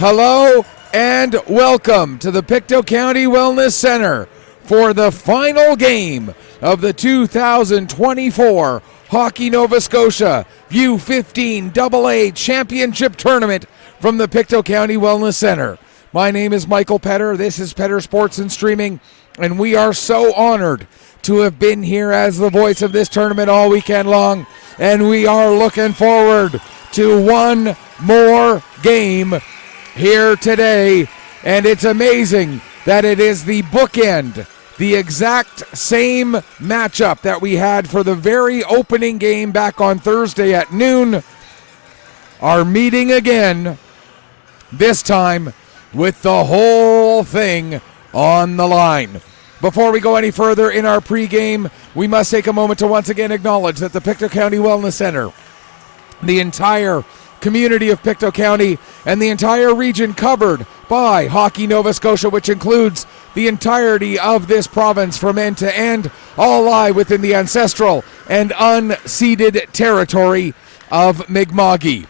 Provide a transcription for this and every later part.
Hello and welcome to the Pictou County Wellness Center for the final game of the 2024 Hockey Nova Scotia U15AA Championship Tournament from the Pictou County Wellness Center. My name is Michael Petter. This is Petter Sports and Streaming, and we are so honored to have been here as the voice of this tournament all weekend long, and we are looking forward to one more game here today, and it's amazing that it is the bookend, the exact same matchup that we had for the very opening game back on Thursday at noon, are meeting again, this time with the whole thing on the line. Before we go any further in our pregame, we must take a moment to once again acknowledge that the Pictou County Wellness Center, the entire community of Pictou County, and the entire region covered by Hockey Nova Scotia, which includes the entirety of this province from end to end, all lie within the ancestral and unceded territory of Mi'kma'ki.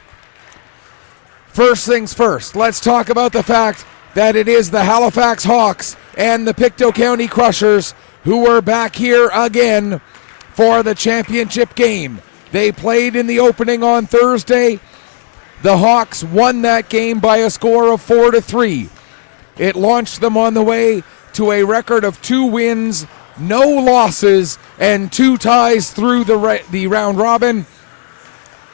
First things first, let's talk about the fact that it is the Halifax Hawks and the Pictou County Crushers who were back here again for the championship game. They played in the opening on Thursday. The Hawks won that game by a score of 4-3. It launched them on the way to a record of 2 wins, no losses, and 2 ties through the round robin.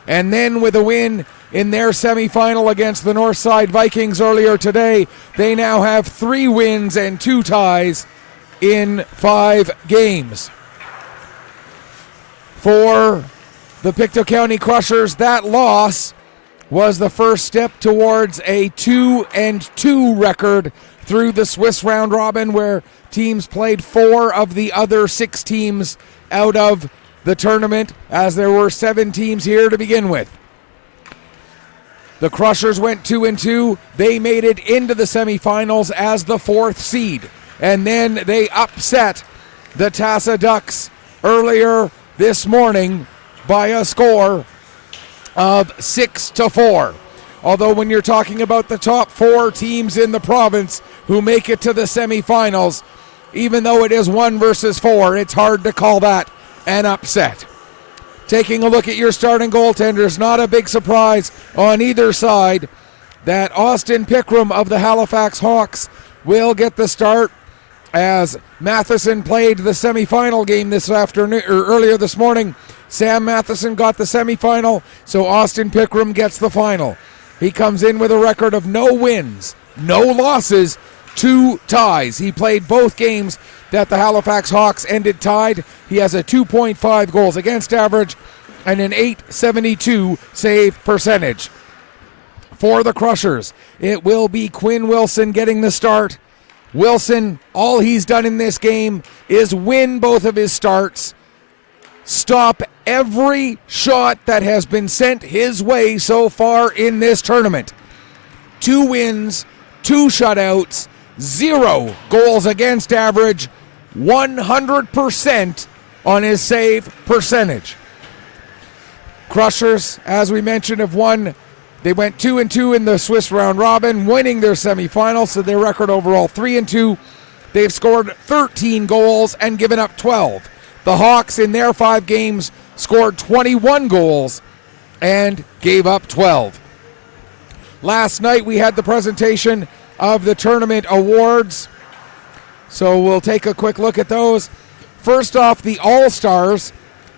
And then with a win in their semifinal against the Northside Vikings earlier today, they now have 3 wins and 2 ties in 5 games. For the Pictou County Crushers, that loss was the first step towards a 2-2 record through the Swiss round robin, where teams played 4 of the other 6 teams out of the tournament, as there were 7 teams here to begin with. The Crushers went 2-2. They made it into the semifinals as the 4th seed, and then they upset the Tassa Ducks earlier this morning by a score of 6-4. Although when you're talking about the top 4 teams in the province who make it to the semifinals, even though it is 1 versus 4, it's hard to call that an upset. Taking a look at your starting goaltenders, not a big surprise on either side that Austin Pickram of the Halifax Hawks will get the start, as Matheson played the semifinal game this afternoon, or earlier this morning. Sam Matheson got the semifinal, so Austin Pickram gets the final. He comes in with a record of no wins, no losses, 2 ties. He played both games that the Halifax Hawks ended tied. He has a 2.5 goals against average and an .872 save percentage. For the Crushers, it will be Quinn Wilson getting the start. Wilson, all he's done in this game is win both of his starts, stop every shot that has been sent his way so far in this tournament. 2 wins, 2 shutouts, 0 goals against average, 100% on his save percentage. Crushers, as we mentioned, have won. They went 2-2 in the Swiss round robin, winning their semifinal, so their record overall 3-2. They've scored 13 goals and given up 12. The Hawks in their 5 games scored 21 goals and gave up 12. Last night we had the presentation of the tournament awards, so we'll take a quick look at those. First off, the All-Stars,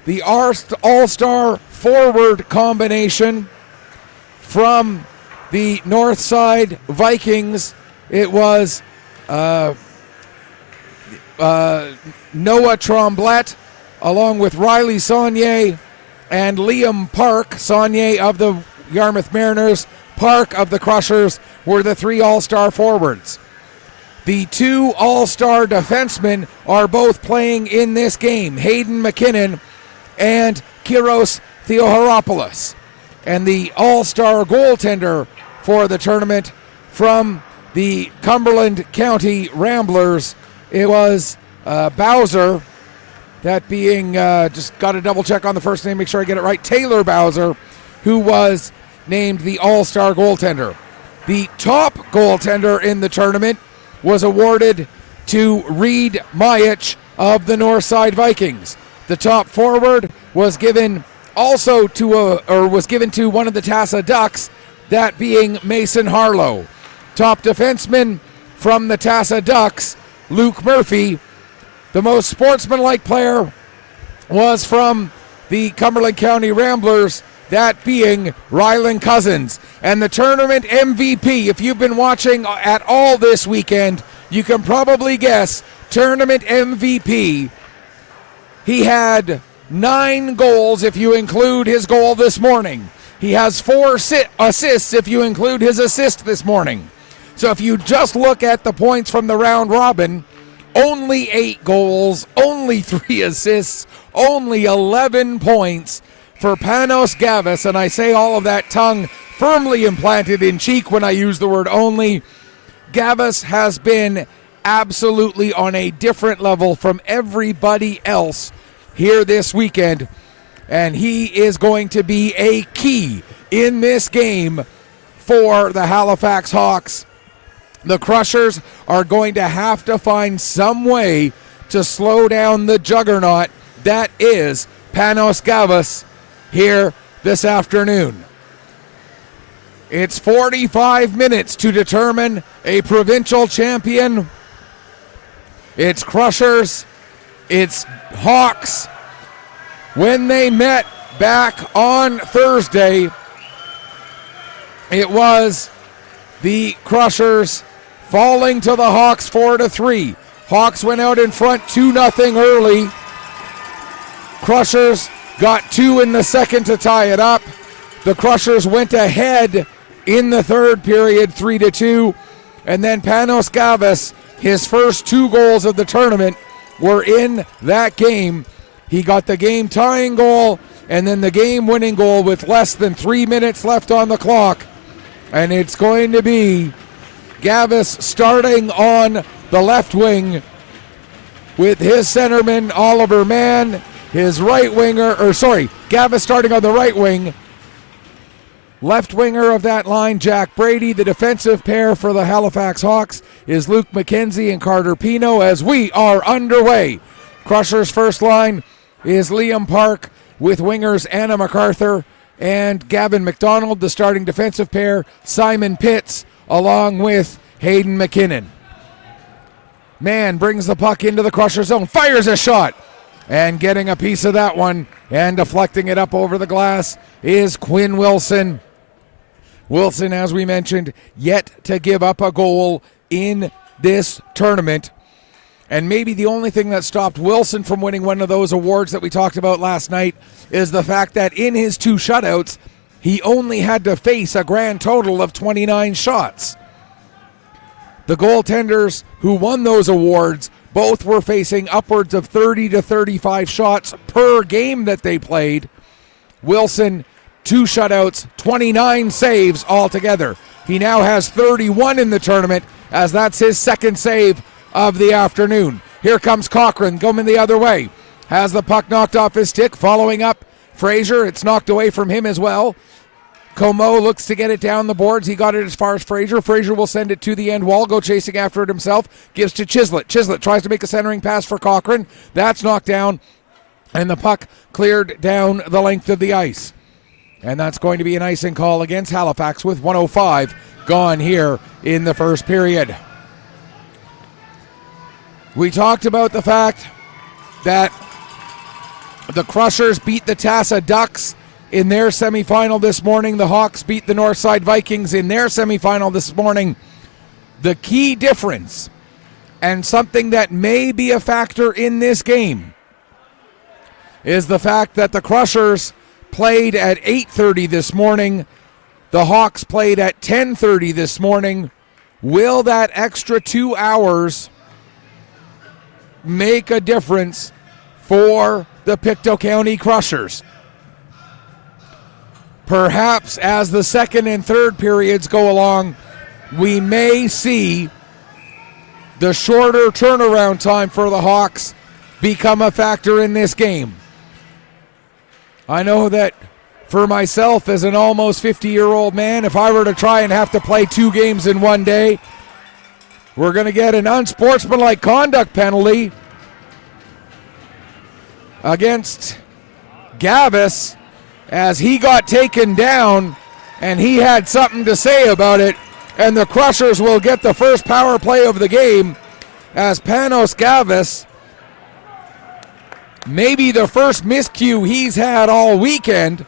the All-Star forward combination from the Northside Vikings. It was Noah Tremblay, along with Riley Saunier and Liam Park. Saunier of the Yarmouth Mariners, Park of the Crushers were the 3 All-Star forwards. The 2 All-Star defensemen are both playing in this game, Hayden McKinnon and Kyros Theoharopoulos. And the All-Star goaltender for the tournament from the Cumberland County Ramblers, it was Bowser, that being, just got to double check on the first name, make sure I get it right, Taylor Bowser, who was named the All-Star goaltender. The top goaltender in the tournament was awarded to Reed Majic of the Northside Vikings. The top forward was given to one of the Tassa Ducks, that being Mason Harlow. Top defenseman from the Tassa Ducks, Luke Murphy. The most sportsmanlike player was from the Cumberland County Ramblers, that being Rylan Cousins. And the tournament MVP, if you've been watching at all this weekend, you can probably guess, tournament MVP, he had 9 goals if you include his goal this morning. He has 4 assists if you include his assist this morning. So if you just look at the points from the round robin, only 8 goals, only 3 assists, only 11 points for Panos Gavas, and I say all of that tongue firmly implanted in cheek when I use the word only. Gavas has been absolutely on a different level from everybody else here this weekend, and he is going to be a key in this game for the Halifax Hawks. The Crushers are going to have to find some way to slow down the juggernaut that is Panos Gavas here this afternoon. It's 45 minutes to determine a provincial champion. It's Crushers, it's Hawks. When they met back on Thursday, it was the Crushers falling to the Hawks 4-3. Hawks went out in front 2-0 early. Crushers got 2 in the second to tie it up. The Crushers went ahead in the third period 3-2. And then Panos Gavas, his first 2 goals of the tournament were in that game. He got the game tying goal and then the game winning goal with less than 3 minutes left on the clock. And it's going to be Gavas starting on the left wing with his centerman Oliver Mann, his right winger, Gavas starting on the right wing. Left winger of that line, Jack Brady. The defensive pair for the Halifax Hawks is Luke McKenzie and Carter Pino as we are underway. Crushers' first line is Liam Park with wingers Anna MacArthur and Gavin McDonald. The starting defensive pair, Simon Pitts, along with Hayden McKinnon. Mann brings the puck into the Crusher zone, fires a shot, and getting a piece of that one and deflecting it up over the glass is Quinn Wilson. Wilson, as we mentioned, yet to give up a goal in this tournament. And maybe the only thing that stopped Wilson from winning one of those awards that we talked about last night is the fact that in his 2 shutouts, he only had to face a grand total of 29 shots. The goaltenders who won those awards both were facing upwards of 30 to 35 shots per game that they played. Wilson, 2 shutouts, 29 saves altogether. He now has 31 in the tournament, as that's his second save of the afternoon. Here comes Cochran coming the other way. Has the puck knocked off his stick, following up Fraser. It's knocked away from him as well. Comeau looks to get it down the boards. He got it as far as Fraser. Fraser will send it to the end wall, go chasing after it himself. Gives to Chislett. Chislett tries to make a centering pass for Cochran. That's knocked down, and the puck cleared down the length of the ice. And that's going to be an icing call against Halifax with 1:05 gone here in the first period. We talked about the fact that the Crushers beat the Tassa Ducks in their semifinal this morning. The Hawks beat the Northside Vikings in their semifinal this morning. The key difference, and something that may be a factor in this game, is the fact that the Crushers played at 8:30 this morning. The Hawks played at 10:30 this morning. Will that extra 2 hours make a difference for the Pictou County Crushers? Perhaps as the second and third periods go along, we may see the shorter turnaround time for the Hawks become a factor in this game. I know that For myself, as an almost 50-year-old man, if I were to try and have to play 2 games in one day, we're going to get an unsportsmanlike conduct penalty against Gavis as he got taken down, and he had something to say about it, and the Crushers will get the first power play of the game as Panos Gavis, maybe the first miscue he's had all weekend,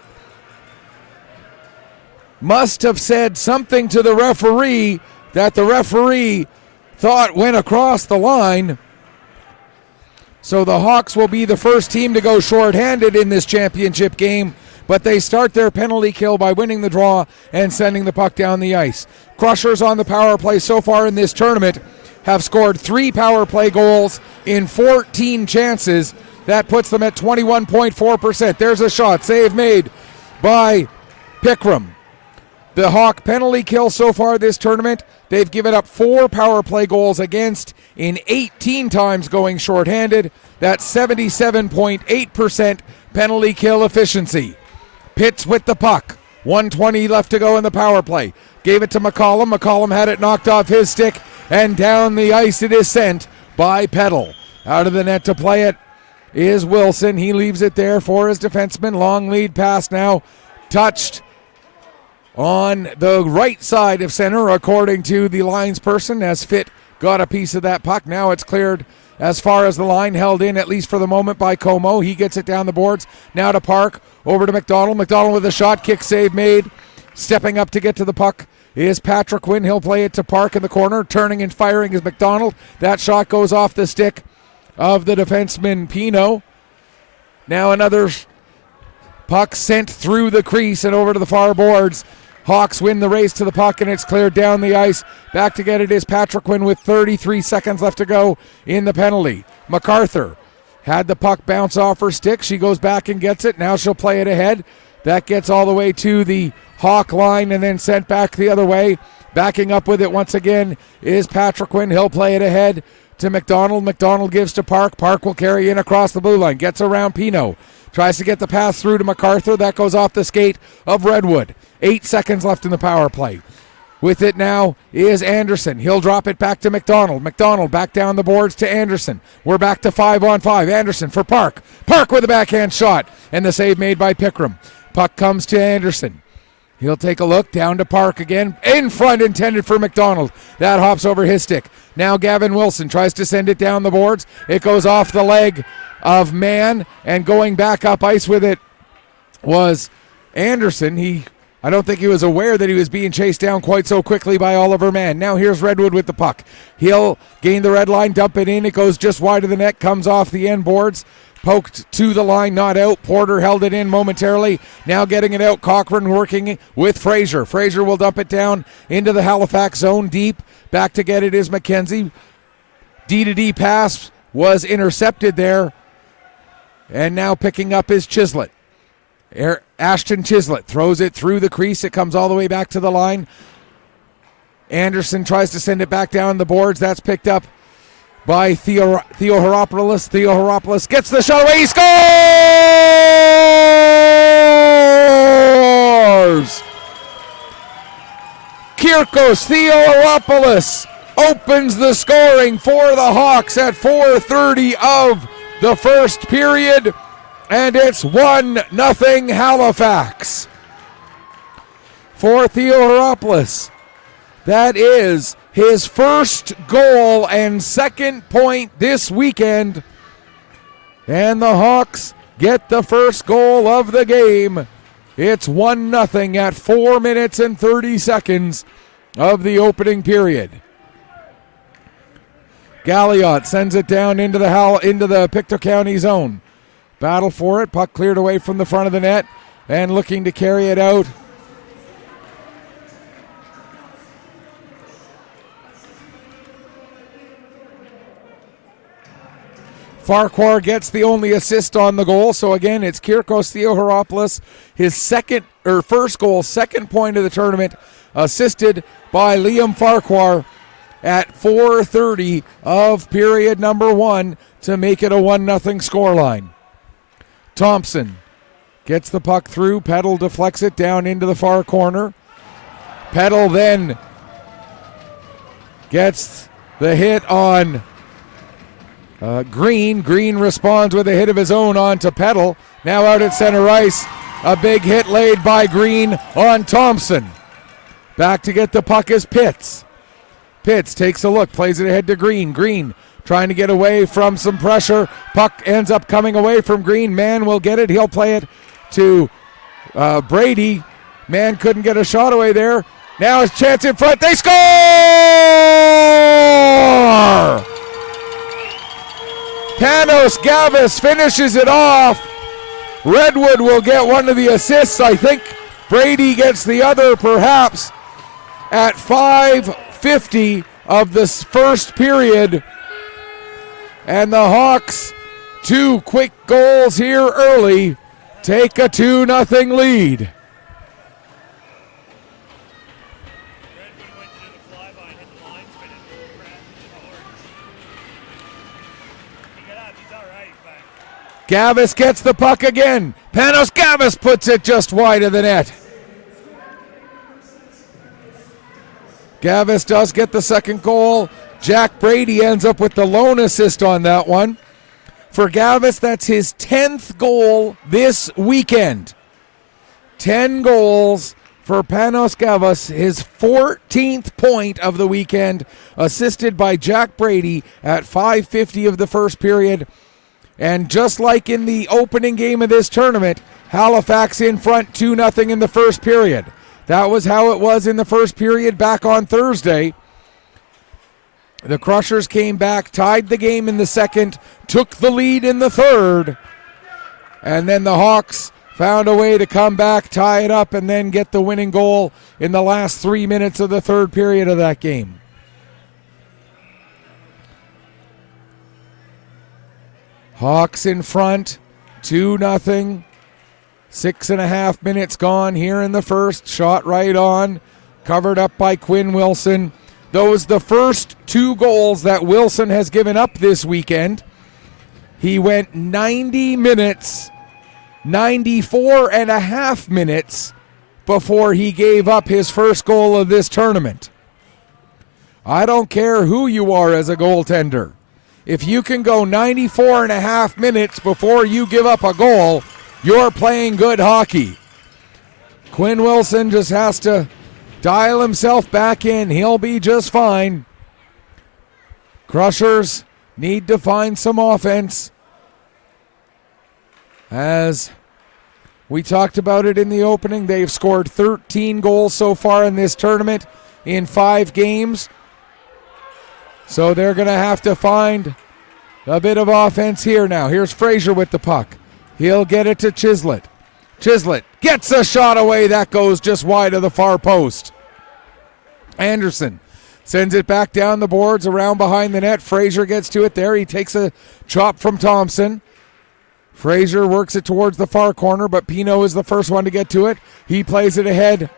must have said something to the referee that the referee thought went across the line. So the Hawks will be the first team to go shorthanded in this championship game, but they start their penalty kill by winning the draw and sending the puck down the ice. Crushers on the power play so far in this tournament have scored 3 power play goals in 14 chances. That puts them at 21.4%. There's a shot, save made by Pickram. The Hawk penalty kill so far this tournament, they've given up 4 power play goals against in 18 times going shorthanded. That's 77.8% penalty kill efficiency. Pitts with the puck. 1:20 left to go in the power play. Gave it to McCollum. McCollum had it knocked off his stick, and down the ice it is sent by Peddle. Out of the net to play it is Wilson. He leaves it there for his defenseman. Long lead pass now touched on the right side of center, according to the linesperson, as Fitt got a piece of that puck. Now it's cleared as far as the line, held in at least for the moment by Como. He gets it down the boards. Now to Park, over to McDonald. McDonald with a shot, kick save made. Stepping up to get to the puck is Patrick Quinn. He'll play it to Park in the corner. Turning and firing is McDonald. That shot goes off the stick of the defenseman Pino. Now another puck sent through the crease and over to the far boards. Hawks win the race to the puck, and it's cleared down the ice. Back to get it is Patrick Quinn with 33 seconds left to go in the penalty. MacArthur had the puck bounce off her stick. She goes back and gets it. Now she'll play it ahead. That gets all the way to the Hawk line and then sent back the other way. Backing up with it once again is Patrick Quinn. He'll play it ahead to McDonald. McDonald gives to Park. Park will carry in across the blue line. Gets around Pino. Tries to get the pass through to MacArthur. That goes off the skate of Redwood. 8 seconds left in the power play. With it now is Anderson. He'll drop it back to McDonald. McDonald back down the boards to Anderson. We're back to 5-on-5. Anderson for Park. Park with a backhand shot. And the save made by Pickram. Puck comes to Anderson. He'll take a look down to Park again. In front, intended for McDonald. That hops over his stick. Now Gavin Wilson tries to send it down the boards. It goes off the leg of Mann. And going back up ice with it was Anderson. I don't think he was aware that he was being chased down quite so quickly by Oliver Mann. Now here's Redwood with the puck. He'll gain the red line, dump it in. It goes just wide of the net, comes off the end boards. Poked to the line, not out. Porter held it in momentarily. Now getting it out. Cochran working with Fraser. Fraser will dump it down into the Halifax zone deep. Back to get it is McKenzie. D-to-D pass was intercepted there. And now picking up is Chislett. Ashton Chislett throws it through the crease. It comes all the way back to the line. Anderson tries to send it back down the boards. That's picked up by Theo Heropoulos. Theo Heropoulos gets the shot away. He scores! Kyrkos Theo Heropoulos opens the scoring for the Hawks at 4:30 of the first period. And it's 1-0 Halifax. For Theo Heropoulos. That is his first goal and second point this weekend. And the Hawks get the first goal of the game. It's 1-0 at 4 minutes and 30 seconds of the opening period. Galliot sends it down into the Pictou County zone. Battle for it. Puck cleared away from the front of the net and looking to carry it out. Farquhar gets the only assist on the goal. So again, it's Kyrkos Theo Heropoulos, his first goal, second point of the tournament, assisted by Liam Farquhar at 4:30 of period number 1 to make it a 1-0 scoreline. Thompson Gets the puck through. Petal deflects it down into the far corner. Petal then gets the hit on Green. Green responds with a hit of his own onto Petal. Now out at center ice. A big hit laid by Green on Thompson. Back to get the puck is Pitts. Pitts takes a look, plays it ahead to Green. Green trying to get away from some pressure. Puck ends up coming away from Green. Mann will get it. He'll play it to Brady. Mann couldn't get a shot away there. Now his chance in front. They score! Panos Gavis finishes it off. Redwood will get one of the assists. I think Brady gets the other perhaps at 5:50 of this first period. And the Hawks, 2 quick goals here early, take a 2-0 lead. Gavis gets the puck again. Panos Gavis puts it just wide of the net. Gavis does get the second goal. Jack Brady ends up with the lone assist on that one. For Gavis, that's his 10th goal this weekend. 10 goals for Panos Gavis, his 14th point of the weekend, assisted by Jack Brady at 5:50 of the first period. And just like in the opening game of this tournament, Halifax in front 2-0 in the first period. That was how it was in the first period back on Thursday. The Crushers came back, tied the game in the second, took the lead in the third, and then the Hawks found a way to come back, tie it up, and then get the winning goal in the last 3 minutes of the third period of that game. Hawks in front, 2-0. 6.5 minutes gone here in the first. Shot right on, covered up by Quinn Wilson. Those the first 2 goals that Wilson has given up this weekend. He went 90 minutes, 94.5 minutes before he gave up his first goal of this tournament. I don't care who you are as a goaltender. If you can go 94.5 minutes before you give up a goal, you're playing good hockey. Quinn Wilson just has to dial himself back in. He'll be just fine. Crushers need to find some offense. As we talked about it in the opening, they've scored 13 goals so far in this tournament in 5 games. So they're going to have to find a bit of offense here now. Here's Fraser with the puck. He'll get it to Chislett. Chislett gets a shot away. That goes just wide of the far post. Anderson sends it back down the boards around behind the net. Fraser gets to it there. He takes a chop from Thompson. Fraser works it towards the far corner, but Pino is the first one to get to it. He plays it ahead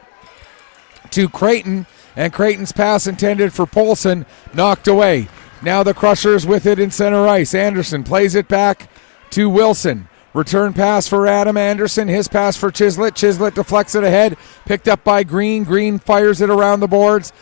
to Creighton, and Creighton's pass intended for Polson knocked away. Now the Crushers with it in center ice. Anderson plays it back to Wilson. Return pass for Adam Anderson. His pass for Chislett. Chislett deflects it ahead. Picked up by Green. Green fires it around the boards.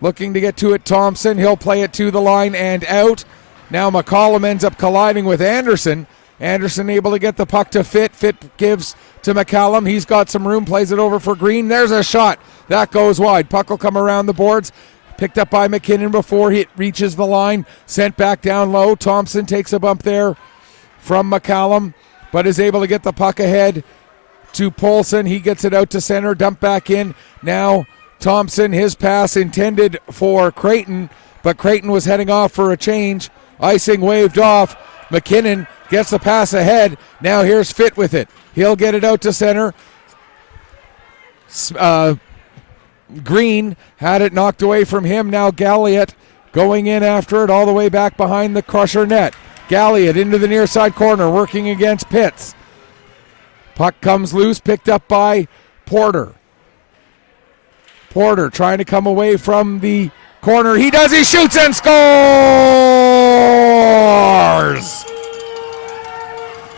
Looking to get to it, Thompson. He'll play it to the line and out. Now McCollum ends up colliding with Anderson. Anderson able to get the puck to Fitt. Fitt gives to McCallum. He's got some room. Plays it over for Green. There's a shot. That goes wide. Puck will come around the boards. Picked up by McKinnon before it reaches the line. Sent back down low. Thompson takes a bump there from McCallum, but is able to get the puck ahead to Polson. He gets it out to center. Dump back in. Now Thompson, his pass intended for Creighton, but Creighton was heading off for a change. Icing waved off. McKinnon gets the pass ahead. Now here's Fitt with it. He'll get it out to center. Green had it knocked away from him. Now Galliot going in after it all the way back behind the Crusher net. Galliot into the near side corner working against Pitts. Puck comes loose, picked up by Porter. Porter trying to come away from the corner. He does, he shoots and scores!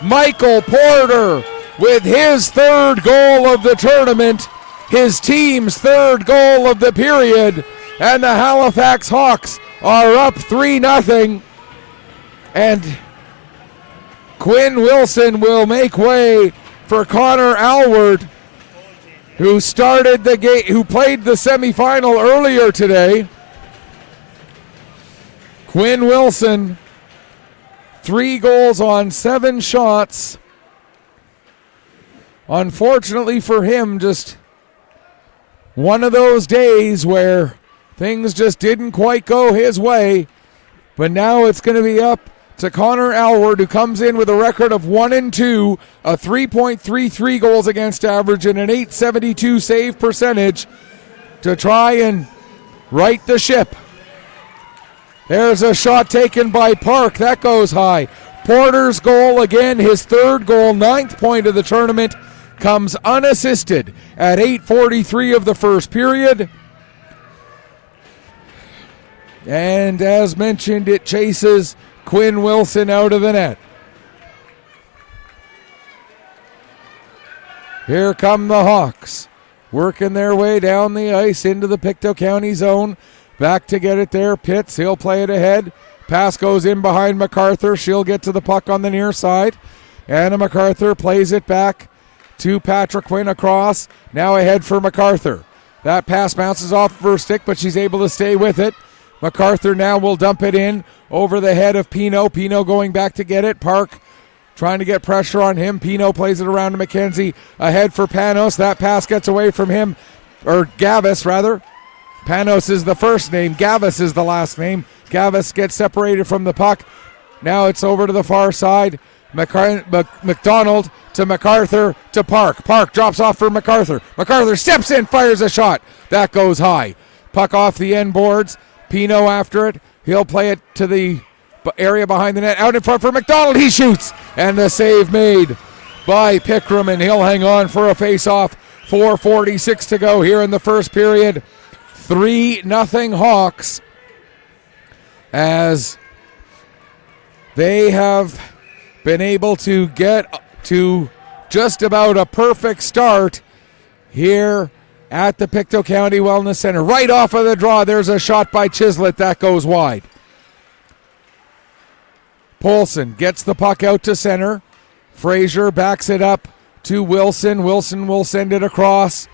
Michael Porter with his third goal of the tournament, his team's third goal of the period, and the Halifax Hawks are up 3-0. And Quinn Wilson will make way for Connor Alward, who started the game, who played the semifinal earlier today. Quinn Wilson, 3 goals on 7 shots. Unfortunately for him, just one of those days where things just didn't quite go his way. But now it's going to be up to Connor Alward, who comes in with a record of 1-2, a 3.33 goals against average, and an .872 save percentage to try and right the ship. There's a shot taken by Park. That goes high. Porter's goal again, his third goal, 9th point of the tournament, comes unassisted at 8:43 of the first period. And as mentioned, it chases Quinn Wilson out of the net. Here come the Hawks, working their way down the ice into the Pictou County zone. Back to get it there. Pitts, he'll play it ahead. Pass goes in behind MacArthur. She'll get to the puck on the near side. Anna MacArthur plays it back to Patrick Quinn across. Now ahead for MacArthur. That pass bounces off of her stick, but she's able to stay with it. MacArthur now will dump it in over the head of Pino. Pino going back to get it. Park trying to get pressure on him. Pino plays it around to McKenzie. Ahead for Panos. That pass gets away from him, or Gavis rather. Panos is the first name. Gavis is the last name. Gavis gets separated from the puck. Now it's over to the far side. McDonald to MacArthur to Park. Park drops off for MacArthur. MacArthur steps in, fires a shot. That goes high. Puck off the end boards. Pino after it. He'll play it to the area behind the net. Out in front for McDonald. He shoots. And the save made by Pickram, and he'll hang on for a face-off. 4:46 to go here in the first period. 3-0 Hawks, as they have been able to get to just about a perfect start here at the Pictou County Wellness Center. Right off of the draw, there's a shot by Chislett that goes wide. Polson gets the puck out to center. Frazier backs it up to Wilson. Wilson will send it across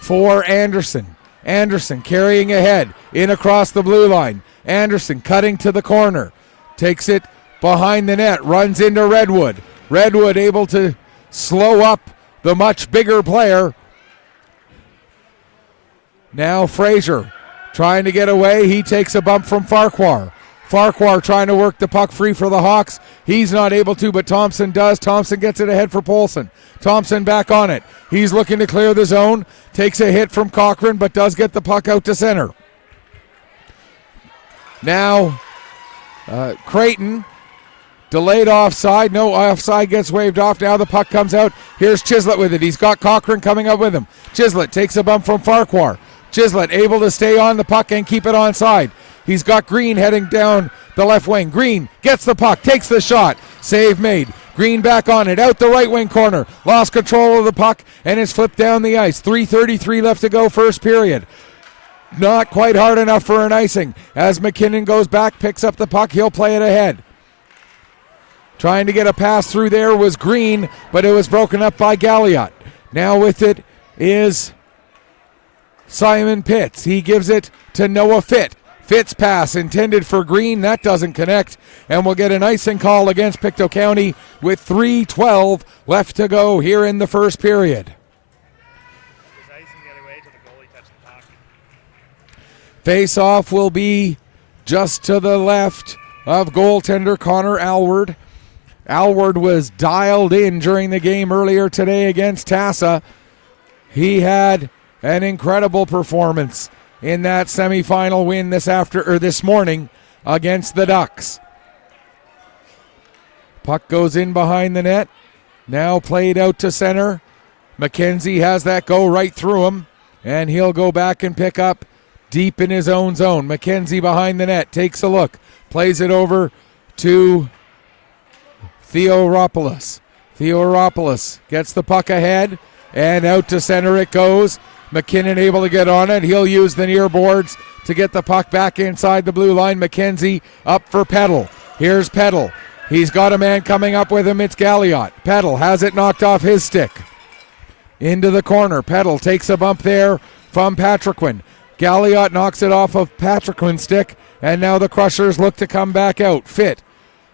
for Anderson. Anderson carrying ahead, in across the blue line. Anderson cutting to the corner. Takes it behind the net, runs into Redwood. Redwood able to slow up the much bigger player. Now Frazier trying to get away. He takes a bump from Farquhar. Farquhar trying to work the puck free for the Hawks. He's not able to, but Thompson does. Thompson gets it ahead for Polson. Thompson back on it. He's looking to clear the zone. Takes a hit from Cochran, but does get the puck out to center. Now, Creighton, delayed offside. No offside, gets waved off. Now the puck comes out. Here's Chislett with it. He's got Cochran coming up with him. Chislett takes a bump from Farquhar. Chislett able to stay on the puck and keep it onside. He's got Green heading down the left wing. Green gets the puck, takes the shot. Save made. Green back on it, out the right wing corner. Lost control of the puck, and it's flipped down the ice. 3:33 left to go, first period. Not quite hard enough for an icing. As McKinnon goes back, picks up the puck, he'll play it ahead. Trying to get a pass through there was Green, but it was broken up by Galliot. Now with it is Simon Pitts. He gives it to Noah Fitt. Fitt's pass intended for Green. That doesn't connect, and we'll get an icing call against Pictou County with 3:12 left to go here in the first period. Face-off will be just to the left of goaltender Connor Alward. Alward was dialed in during the game earlier today against Tassa. He had an incredible performance in that semifinal win this morning against the Ducks. Puck goes in behind the net. Now played out to center. McKenzie has that go right through him, and he'll go back and pick up deep in his own zone. McKenzie behind the net, takes a look, plays it over to Theoropoulos. Theoropoulos gets the puck ahead, and out to center it goes. McKinnon able to get on it. He'll use the near boards to get the puck back inside the blue line. McKenzie up for Peddle. Here's Peddle. He's got a man coming up with him. It's Galliot. Peddle has it knocked off his stick. Into the corner. Peddle takes a bump there from Patrickman. Galliot knocks it off of Patrickman's stick, and now the Crushers look to come back out. Fit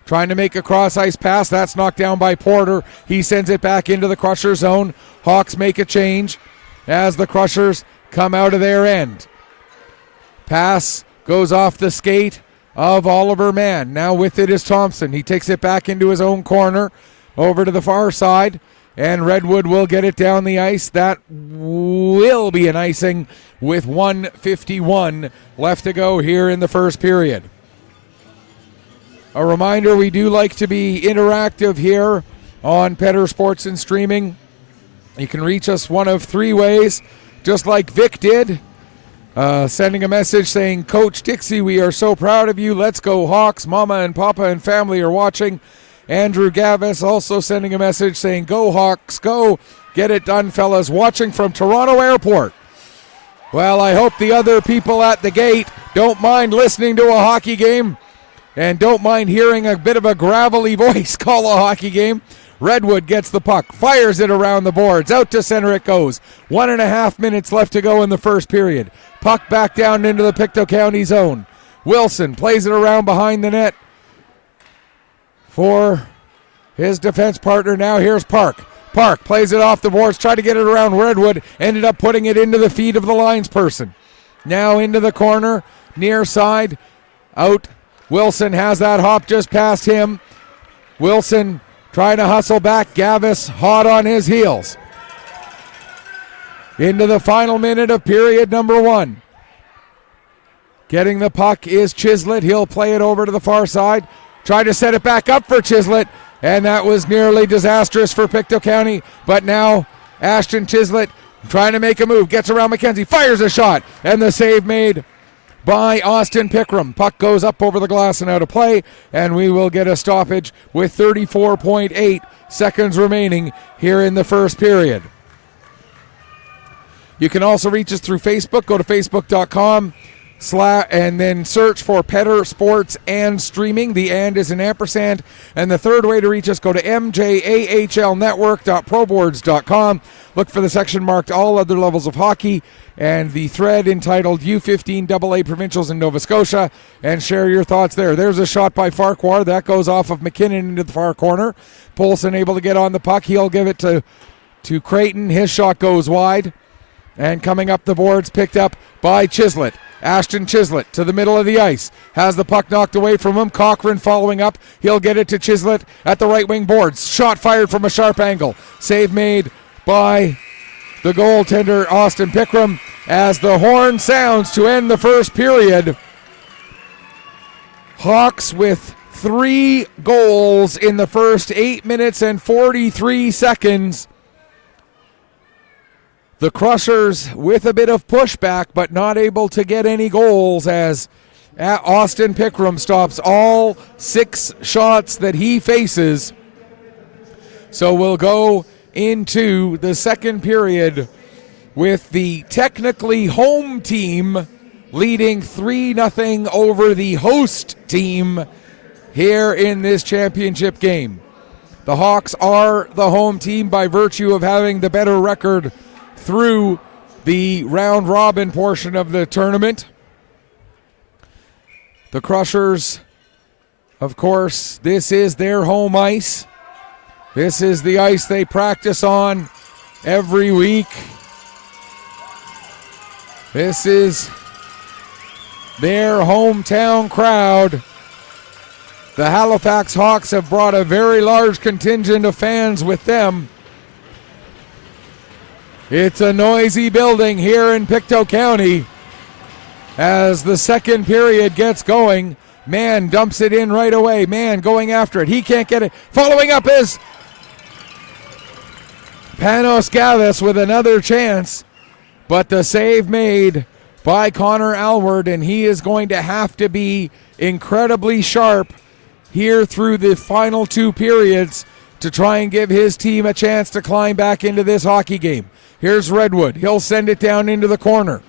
trying to make a cross-ice pass. That's knocked down by Porter. He sends it back into the Crusher zone. Hawks make a change as the Crushers come out of their end. Pass goes off the skate of Oliver Mann. Now with it is Thompson. He takes it back into his own corner over to the far side, and Redwood will get it down the ice. That will be an icing with 1:51 left to go here in the first period. A reminder, we do like to be interactive here on Petter Sports and Streaming. You can reach us one of three ways, just like Vic did, sending a message saying, Coach Dixie, we are so proud of you. Let's go Hawks. Mama and Papa and family are watching. Andrew Gavis also sending a message saying, go Hawks, go. Get it done, fellas. Watching from Toronto Airport. Well, I hope the other people at the gate don't mind listening to a hockey game and don't mind hearing a bit of a gravelly voice call a hockey game. Redwood gets the puck, fires it around the boards. Out to center it goes. 1.5 minutes left to go in the first period. Puck back down into the Pictou County zone. Wilson plays it around behind the net for his defense partner. Now here's Park. Park plays it off the boards, tried to get it around Redwood, ended up putting it into the feet of the linesperson. Now into the corner, near side, out. Wilson has that hop just past him. Wilson trying to hustle back. Gavis hot on his heels. Into the final minute of period number 1. Getting the puck is Chislett. He'll play it over to the far side. Try to set it back up for Chislett, and that was nearly disastrous for Pictou County. But now Ashton Chislett trying to make a move. Gets around McKenzie. Fires a shot, and the save made by Austin Pickram. Puck goes up over the glass and out of play, and we will get a stoppage with 34.8 seconds remaining here in the first period. You can also reach us through Facebook. Go to facebook.com and then search for Petter Sports and Streaming. The and is an ampersand. And the third way to reach us, go to mjahlnetwork.proboards.com. Look for the section marked All Other Levels of Hockey and the thread entitled U15AA Provincials in Nova Scotia, and share your thoughts there. There's a shot by Farquhar. That goes off of McKinnon into the far corner. Polson able to get on the puck. He'll give it to Creighton. His shot goes wide. And coming up the boards, picked up by Chislett. Ashton Chislett to the middle of the ice. Has the puck knocked away from him. Cochran following up. He'll get it to Chislett at the right wing boards. Shot fired from a sharp angle. Save made by the goaltender, Austin Pickram, as the horn sounds to end the first period. Hawks with 3 goals in the first 8 minutes and 43 seconds. The Crushers with a bit of pushback, but not able to get any goals as Austin Pickram stops all 6 shots that he faces. So we'll go into the second period with the technically home team leading 3-0 over the host team here in this championship game. The Hawks are the home team by virtue of having the better record through the round robin portion of the tournament. The Crushers, of course, this is their home ice. This is the ice they practice on every week. This is their hometown crowd. The Halifax Hawks have brought a very large contingent of fans with them. It's a noisy building here in Pictou County as the second period gets going. Mann dumps it in right away. Mann going after it. He can't get it. Following up is Panos Gavis with another chance, but the save made by Connor Alward, and he is going to have to be incredibly sharp here through the final 2 periods to try and give his team a chance to climb back into this hockey game. Here's Redwood. He'll send it down into the corner.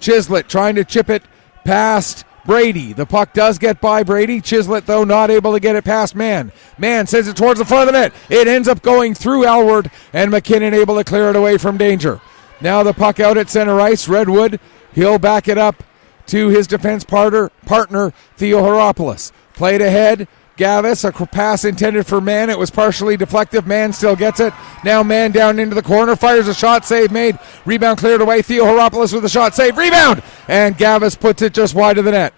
Chislett trying to chip it past Brady. The puck does get by Brady. Chislett, though, not able to get it past Mann. Mann sends it towards the front of the net. It ends up going through Alward, and McKinnon able to clear it away from danger. Now the puck out at center ice. Redwood, he'll back it up to his defense partner Theo Heropoulos. Played ahead. Gavis, a pass intended for Mann. It was partially deflective. Mann still gets it. Now Mann down into the corner. Fires a shot. Save made. Rebound cleared away. Theo Heropoulos with a shot. Save. Rebound! And Gavis puts it just wide of the net.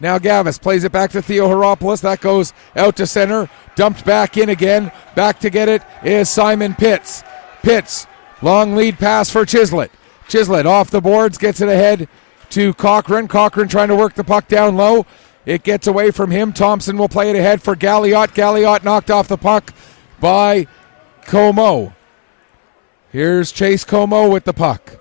Now Gavis plays it back to Theo Heropoulos. That goes out to center. Dumped back in again. Back to get it is Simon Pitts. Pitts, long lead pass for Chislett. Chislett off the boards. Gets it ahead to Cochran. Cochran trying to work the puck down low. It gets away from him. Thompson will play it ahead for Galliot. Galliot knocked off the puck by Comeau. Here's Chase Comeau with the puck.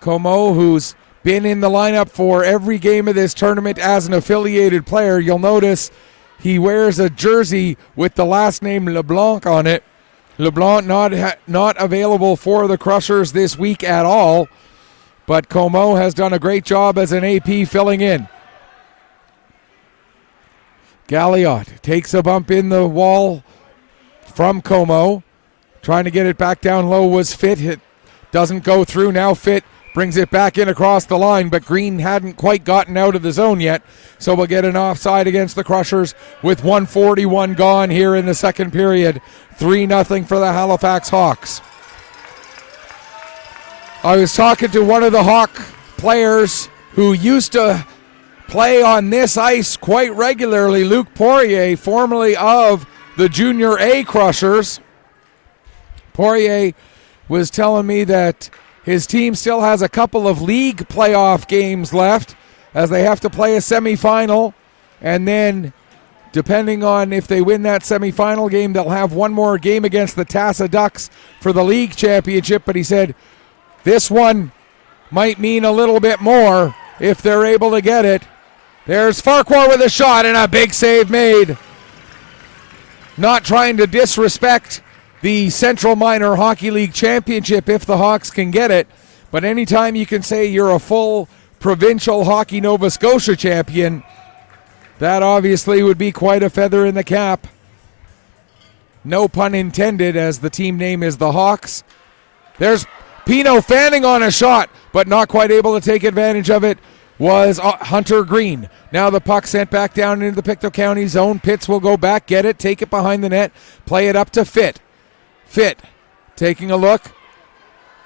Comeau, who's been in the lineup for every game of this tournament as an affiliated player. You'll notice he wears a jersey with the last name LeBlanc on it. LeBlanc not available for the Crushers this week at all, but Comeau has done a great job as an AP filling in. Galliot takes a bump in the wall from Comeau. Trying to get it back down low was Fit. It doesn't go through. Now Fit brings it back in across the line, but Green hadn't quite gotten out of the zone yet. So we'll get an offside against the Crushers with 1:41 gone here in the second period. 3-0 for the Halifax Hawks. I was talking to one of the Hawk players who used to play on this ice quite regularly, Luc Poirier, formerly of the Junior A Crushers. Poirier was telling me that his team still has a couple of league playoff games left as they have to play a semifinal, and then depending on if they win that semifinal game, they'll have one more game against the Tassa Ducks for the league championship. But he said this one might mean a little bit more if they're able to get it. There's Farquhar with a shot and a big save made. Not trying to disrespect the Central Minor Hockey League Championship if the Hawks can get it, but anytime you can say you're a full Provincial Hockey Nova Scotia champion, that obviously would be quite a feather in the cap. No pun intended, as the team name is the Hawks. There's Pino fanning on a shot, but not quite able to take advantage of it was Hunter Green. Now the puck sent back down into the Pictou County zone. Pitts will go back, get it, take it behind the net, play it up to Fit. Fit taking a look,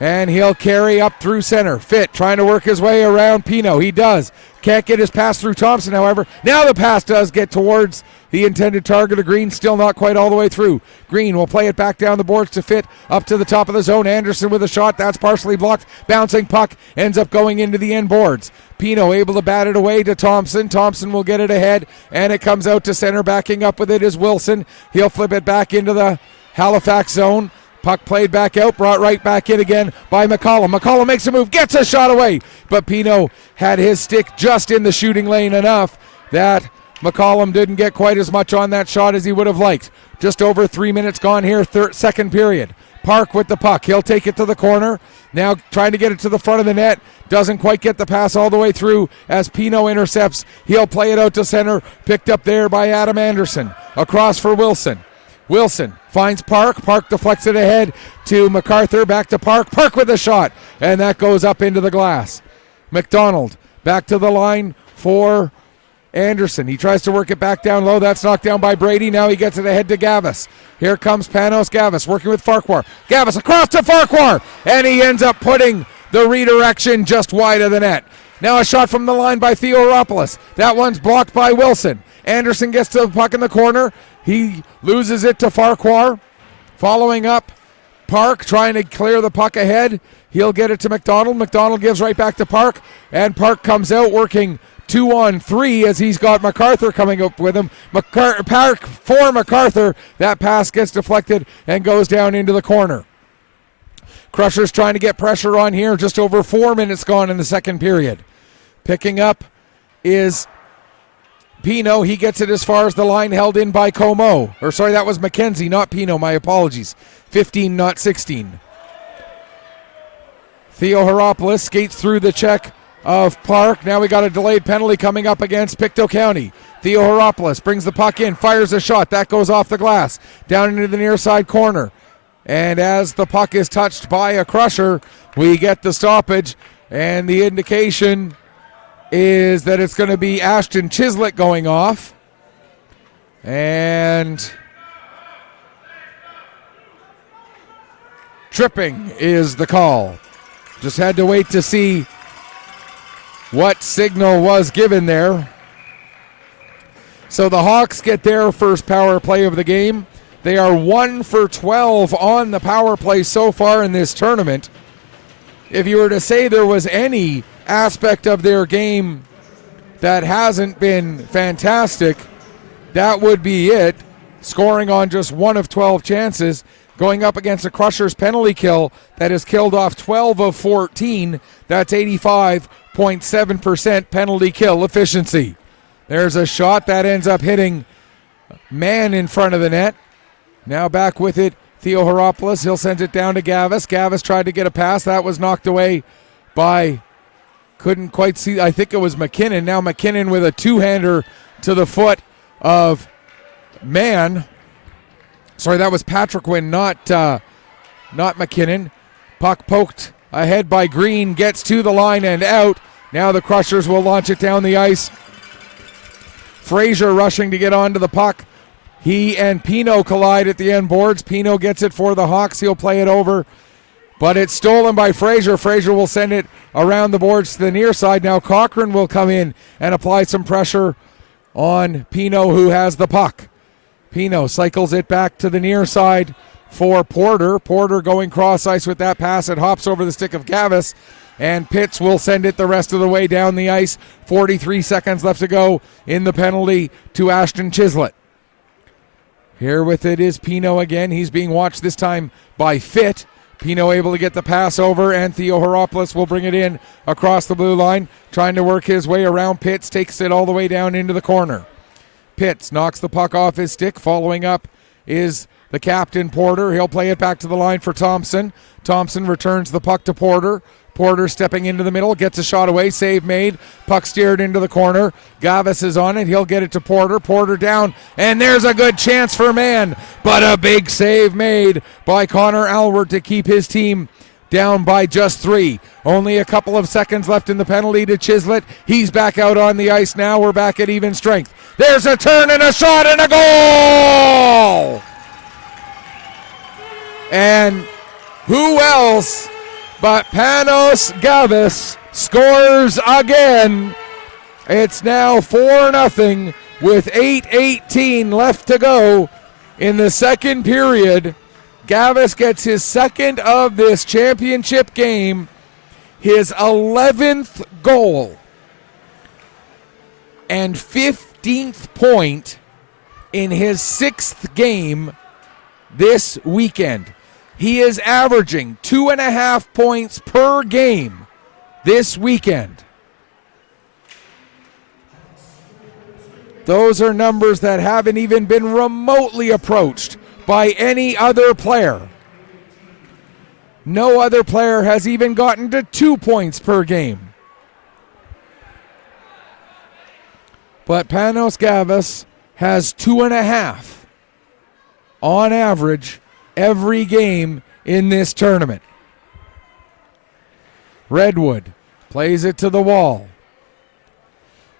and he'll carry up through center. Fit trying to work his way around Pino. He does. Can't get his pass through Thompson, however. Now the pass does get towards the intended target of Green, still not quite all the way through. Green will play it back down the boards to Fit, up to the top of the zone. Anderson with a shot, that's partially blocked. Bouncing puck ends up going into the end boards. Pino able to bat it away to Thompson. Thompson will get it ahead, and it comes out to center. Backing up with it is Wilson. He'll flip it back into the Halifax zone. Puck played back out, brought right back in again by McCollum. McCollum makes a move, gets a shot away, but Pino had his stick just in the shooting lane enough that McCollum didn't get quite as much on that shot as he would have liked. Just over 3 minutes gone here, second period. Park with the puck. He'll take it to the corner. Now trying to get it to the front of the net. Doesn't quite get the pass all the way through as Pino intercepts. He'll play it out to center. Picked up there by Adam Anderson. Across for Wilson. Wilson finds Park. Park deflects it ahead to MacArthur. Back to Park. Park with a shot. And that goes up into the glass. McDonald back to the line for Anderson. He tries to work it back down low. That's knocked down by Brady. Now he gets it ahead to Gavis. Here comes Panos Gavis working with Farquhar. Gavis across to Farquhar. And he ends up putting the redirection just wide of the net. Now a shot from the line by Theo Heropoulos. That one's blocked by Wilson. Anderson gets to the puck in the corner. He loses it to Farquhar. Following up, Park trying to clear the puck ahead. He'll get it to McDonald. McDonald gives right back to Park. And Park comes out working 2-on-3 as he's got MacArthur coming up with him. Park for MacArthur. That pass gets deflected and goes down into the corner. Crushers trying to get pressure on here. Just over 4 minutes gone in the second period. Picking up is Pino, he gets it as far as the line, held in by Como. Or sorry, that was McKenzie, not Pino, my apologies. 15, not 16. Theo Heropoulos skates through the check of Park. Now we got a delayed penalty coming up against Pictou County. Theo Heropoulos brings the puck in, fires a shot. That goes off the glass, down into the near side corner. And as the puck is touched by a crusher, we get the stoppage. And the indication is that it's going to be Ashton Chislett going off. And tripping is the call. Just had to wait to see what signal was given there. So the Hawks get their first power play of the game. They are 1 for 12 on the power play so far in this tournament. If you were to say there was any aspect of their game that hasn't been fantastic, that would be it. Scoring on just 1 of 12 chances, going up against a Crushers penalty kill that has killed off 12 of 14. That's 85.7% penalty kill efficiency. There's a shot that ends up hitting man in front of the net. Now back with it, Theo Heropoulos. He'll send it down to Gavis. Gavis tried to get a pass. That was knocked away by, couldn't quite see, I think it was McKinnon. Now McKinnon with a two-hander to the foot of man. Sorry, that was Patrick Wynn, not McKinnon. Puck poked ahead by Green, gets to the line and out. Now the Crushers will launch it down the ice. Fraser rushing to get onto the puck. He and Pino collide at the end boards. Pino gets it for the Hawks. He'll play it over, but it's stolen by Fraser. Fraser will send it around the boards to the near side. Now Cochran will come in and apply some pressure on Pino, who has the puck. Pino cycles it back to the near side for Porter. Porter going cross ice with that pass. It hops over the stick of Gavis, and Pitts will send it the rest of the way down the ice. 43 seconds left to go in the penalty to Ashton Chislett. Here with it is Pino again. He's being watched this time by Fitt. Pino able to get the pass over, and Theo Heropoulos will bring it in across the blue line, trying to work his way around Pitts, takes it all the way down into the corner. Pitts knocks the puck off his stick. Following up is the captain, Porter. He'll play it back to the line for Thompson. Thompson returns the puck to Porter. Porter stepping into the middle, gets a shot away, save made. Puck steered into the corner. Gavis is on it. He'll get it to Porter. Porter down, and there's a good chance for man, but a big save made by Connor Alward to keep his team down by just 3. Only a couple of seconds left in the penalty to Chislett. He's back out on the ice now. We're back at even strength. There's a turn and a shot and a goal! And who else but Panos Gavis scores again. It's now 4-0 with 8:18 left to go in the second period. Gavis gets his second of this championship game, his 11th goal, and 15th point in his 6th game this weekend. He is averaging 2.5 points per game this weekend. Those are numbers that haven't even been remotely approached by any other player. No other player has even gotten to 2 points per game. But Panos Gavis has 2.5 on average every game in this tournament. Redwood plays it to the wall.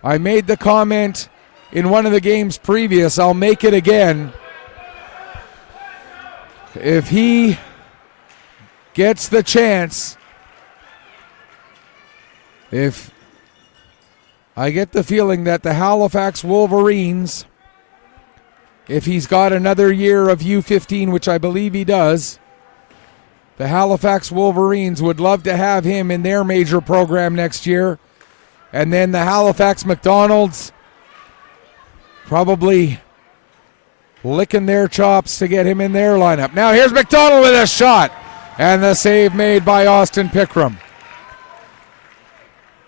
I made the comment in one of the games previous. I'll make it again. If he gets the chance, if I get the feeling that the Halifax Wolverines, if he's got another year of U15, which I believe he does, the Halifax Wolverines would love to have him in their major program next year. And then the Halifax McDonald's probably licking their chops to get him in their lineup. Now here's McDonald with a shot, and the save made by Austin Pickram.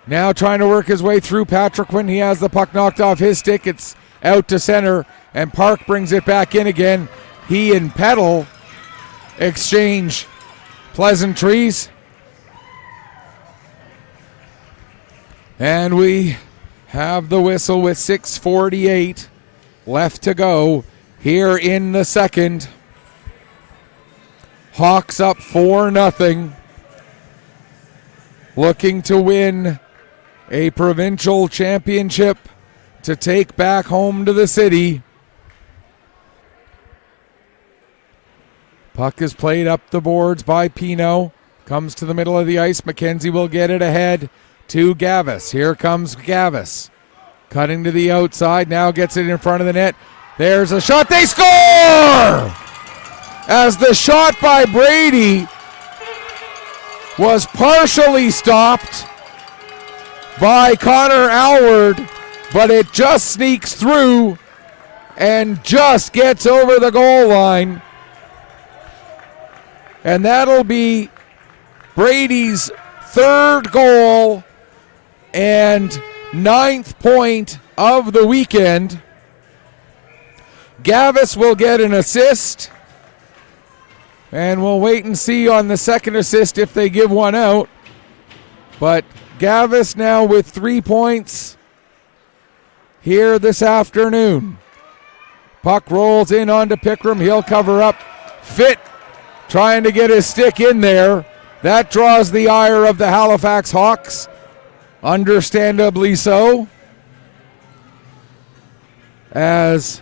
Now trying to work his way through Patrick when he has the puck knocked off his stick. It's out to center, and Park brings it back in again. He and Petal exchange pleasantries. And we have the whistle with 6:48 left to go here in the second. Hawks up 4-0. Looking to win a provincial championship to take back home to the city. Puck is played up the boards by Pino. Comes to the middle of the ice. McKenzie will get it ahead to Gavis. Here comes Gavis. Cutting to the outside. Now gets it in front of the net. There's a shot. They score! As the shot by Brady was partially stopped by Connor Alward, but it just sneaks through and just gets over the goal line. And that'll be Brady's third goal and 9th point of the weekend. Gavis will get an assist, and we'll wait and see on the second assist if they give one out. But Gavis now with 3 points here this afternoon. Puck rolls in onto Pickram. He'll cover up. Fit trying to get his stick in there. That draws the ire of the Halifax Hawks. Understandably so. As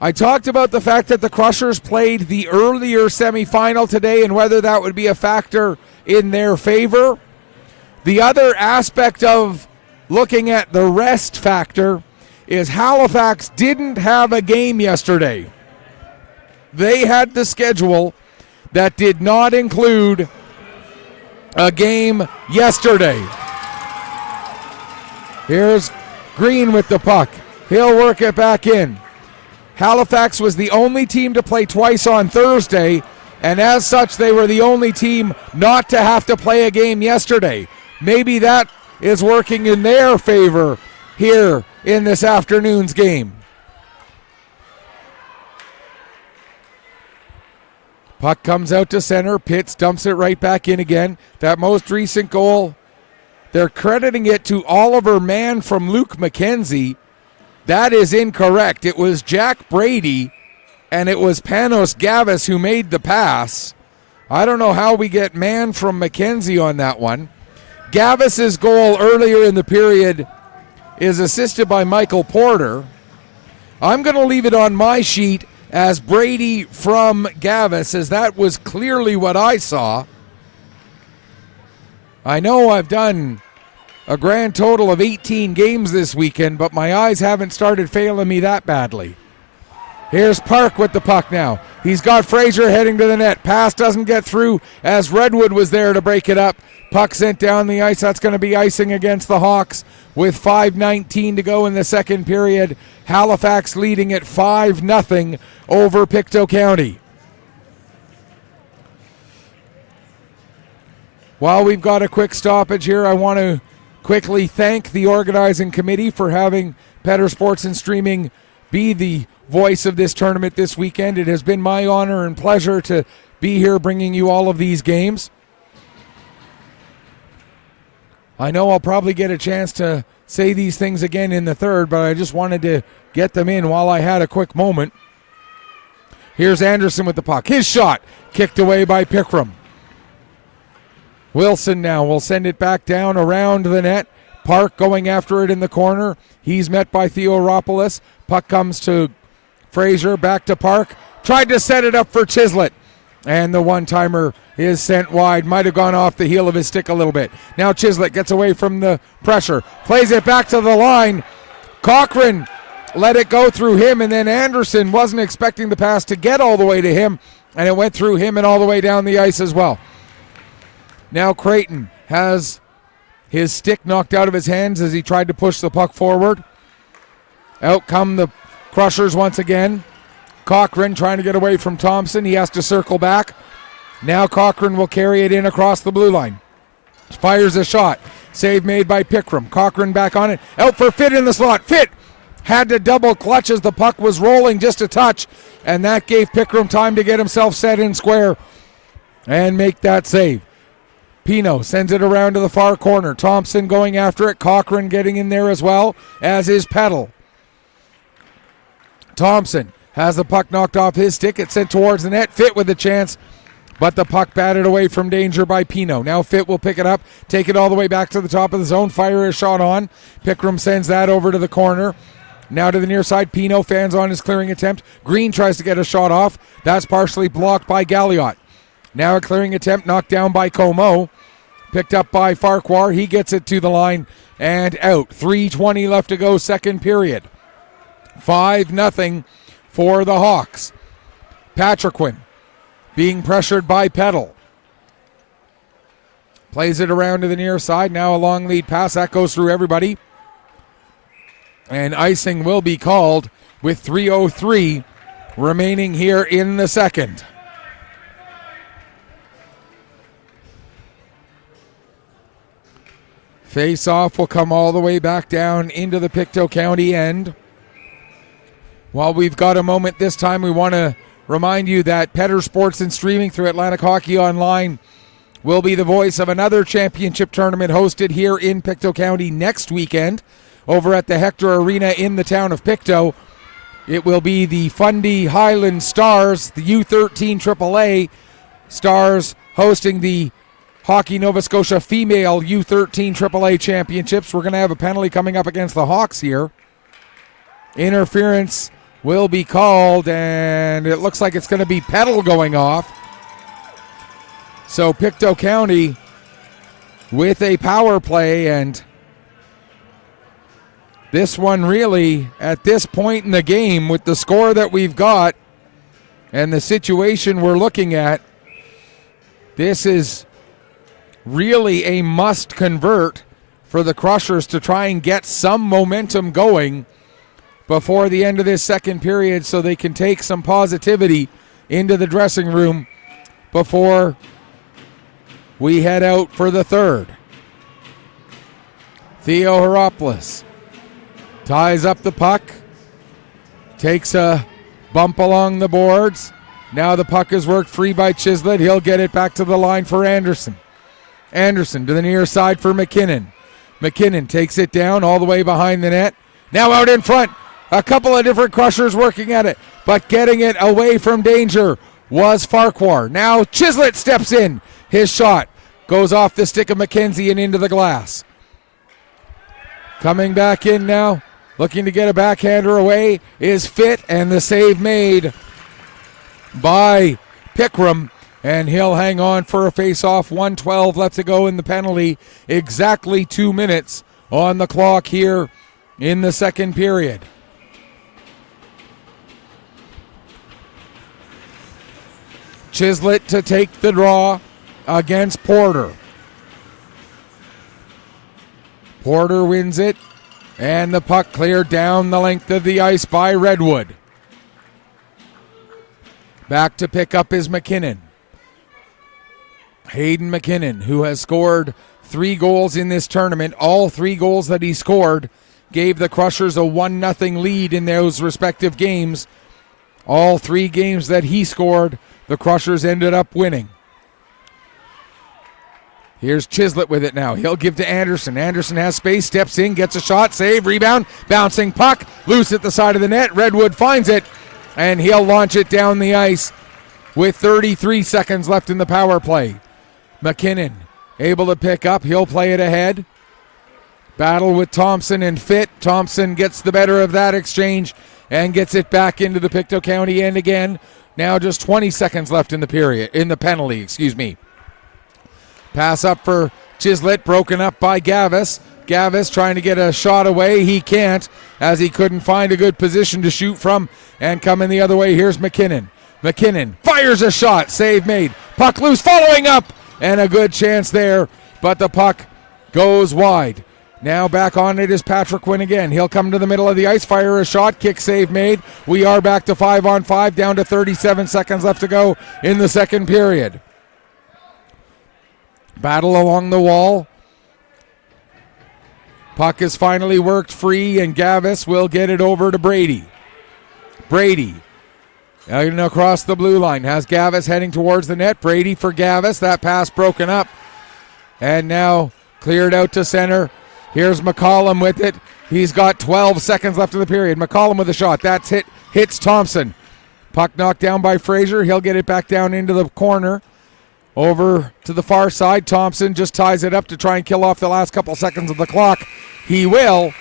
I talked about the fact that the Crushers played the earlier semifinal today and whether that would be a factor in their favor. The other aspect of looking at the rest factor is Halifax didn't have a game yesterday. They had the schedule that did not include a game yesterday. Here's Green with the puck. He'll work it back in. Halifax was the only team to play twice on Thursday, and as such, they were the only team not to have to play a game yesterday. Maybe that is working in their favor here in this afternoon's game. Puck comes out to center. Pitts dumps it right back in again. That most recent goal, they're crediting it to Oliver Mann from Luke McKenzie. That is incorrect. It was Jack Brady, and it was Panos Gavis who made the pass. I don't know how we get Mann from McKenzie on that one. Gavis's goal earlier in the period is assisted by Michael Porter. I'm going to leave it on my sheet as Brady from Gavis, as that was clearly what I saw. I know I've done a grand total of 18 games this weekend, but my eyes haven't started failing me that badly. Here's Park with the puck now. He's got Fraser heading to the net. Pass doesn't get through as Redwood was there to break it up. Puck sent down the ice. That's going to be icing against the Hawks with 5:19 to go in the second period. Halifax leading at 5-0 over Pictou County. While we've got a quick stoppage here, I want to quickly thank the organizing committee for having Petter Sports and Streaming be the voice of this tournament this weekend. It has been my honor and pleasure to be here bringing you all of these games. I know I'll probably get a chance to say these things again in the third, but I just wanted to get them in while I had a quick moment. Here's Anderson with the puck. His shot kicked away by Pickram. Wilson now will send it back down around the net. Park going after it in the corner. He's met by Theoropoulos. Puck comes to Fraser, back to Park. Tried to set it up for Chislett. And the one-timer is sent wide. Might have gone off the heel of his stick a little bit. Now Chislett gets away from the pressure. Plays it back to the line. Cochran let it go through him, and then Anderson wasn't expecting the pass to get all the way to him, and it went through him and all the way down the ice as well. Now Creighton has his stick knocked out of his hands as he tried to push the puck forward. Out come the Crushers once again. Cochran trying to get away from Thompson. He has to circle back. Now Cochran will carry it in across the blue line. Fires a shot. Save made by Pickram. Cochran back on it. Out for Fitt in the slot. Fitt had to double clutch as the puck was rolling just a touch, and that gave Pickram time to get himself set in square and make that save. Pino sends it around to the far corner. Thompson going after it. Cochran getting in there as well, as is Peddle. Thompson has the puck knocked off his stick. It's sent towards the net. Fitt with a chance, but the puck batted away from danger by Pino. Now Fitt will pick it up, take it all the way back to the top of the zone, fire a shot on. Pickram sends that over to the corner. Now to the near side, Pino fans on his clearing attempt. Green tries to get a shot off. That's partially blocked by Galliot. Now a clearing attempt knocked down by Comeau. Picked up by Farquhar. He gets it to the line and out. 3:20 left to go, second period. 5-0 for the Hawks. Patriquin being pressured by Peddle. Plays it around to the near side. Now a long lead pass. That goes through everybody. And icing will be called with 3:03 remaining here in the second. Face-off will come all the way back down into the Pictou County end. While we've got a moment this time, we want to remind you that Petter Sports and Streaming through Atlantic Hockey Online will be the voice of another championship tournament hosted here in Pictou County next weekend over at the Hector Arena in the town of Pictou. It will be the Fundy Highland Stars, the U13 AAA Stars, hosting the Hockey Nova Scotia Female U13 AAA Championships. We're going to have a penalty coming up against the Hawks here. Interference will be called, and it looks like it's going to be Peddle going off. So Pictou County with a power play, and this one really, at this point in the game, with the score that we've got and the situation we're looking at, this is really a must convert for the Crushers to try and get some momentum going before the end of this second period so they can take some positivity into the dressing room before we head out for the third. Theo Heropoulos ties up the puck, takes a bump along the boards. Now the puck is worked free by Chislett. He'll get it back to the line for Anderson. Anderson to the near side for McKinnon. McKinnon takes it down all the way behind the net. Now out in front. A couple of different Crushers working at it, but getting it away from danger was Farquhar. Now Chislett steps in. His shot goes off the stick of McKenzie and into the glass. Coming back in now, looking to get a backhander away is Fitt, and the save made by Pickram, and he'll hang on for a face-off. 1:12 left to go in the penalty. Exactly 2 minutes on the clock here in the second period. Chislett to take the draw against Porter. Porter wins it, and the puck cleared down the length of the ice by Redwood. Back to pick up is McKinnon. Hayden McKinnon, who has scored 3 goals in this tournament. All 3 goals that he scored gave the Crushers a 1-0 lead in those respective games. All 3 games that he scored, the Crushers ended up winning. Here's Chislett with it now. He'll give to Anderson. Anderson has space, steps in, gets a shot, save, rebound, bouncing puck, loose at the side of the net. Redwood finds it, and he'll launch it down the ice with 33 seconds left in the power play. McKinnon able to pick up. He'll play it ahead. Battle with Thompson and Fitt. Thompson gets the better of that exchange and gets it back into the Pictou County end again. Now just 20 seconds left in the penalty. Pass up for Chislett, broken up by Gavis. Gavis trying to get a shot away. He can't, as he couldn't find a good position to shoot from. And coming the other way, here's McKinnon. McKinnon fires a shot. Save made. Puck loose, following up. And a good chance there, but the puck goes wide. Now back on it is Patriquin again. He'll come to the middle of the ice, fire a shot, kick save made. We are back to 5-on-5, down to 37 seconds left to go in the second period. Battle along the wall. Puck is finally worked free, and Gavis will get it over to Brady. Brady out and across the blue line. Has Gavis heading towards the net. Brady for Gavis. That pass broken up. And now cleared out to center. Here's McCollum with it. He's got 12 seconds left in the period. McCollum with a shot. That's hits Thompson. Puck knocked down by Fraser. He'll get it back down into the corner. Over to the far side. Thompson just ties it up to try and kill off the last couple seconds of the clock. He will.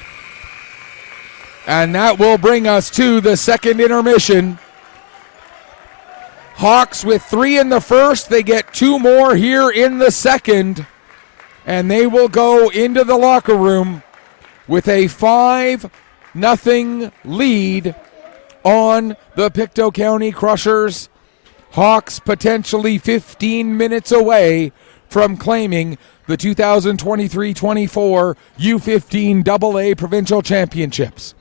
And that will bring us to the second intermission. Hawks with 3 in the first. They get 2 more here in the second. And they will go into the locker room with a 5-0 lead on the Pictou County Crushers. Hawks potentially 15 minutes away from claiming the 2023-24 U15AA Provincial Championships.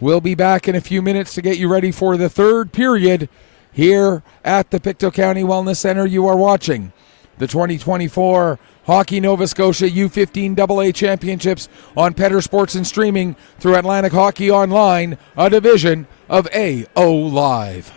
We'll be back in a few minutes to get you ready for the third period here at the Pictou County Wellness Center. You are watching the 2024 Hockey Nova Scotia U15AA Championships on Petter Sports and streaming through Atlantic Hockey Online, a division of AO Live.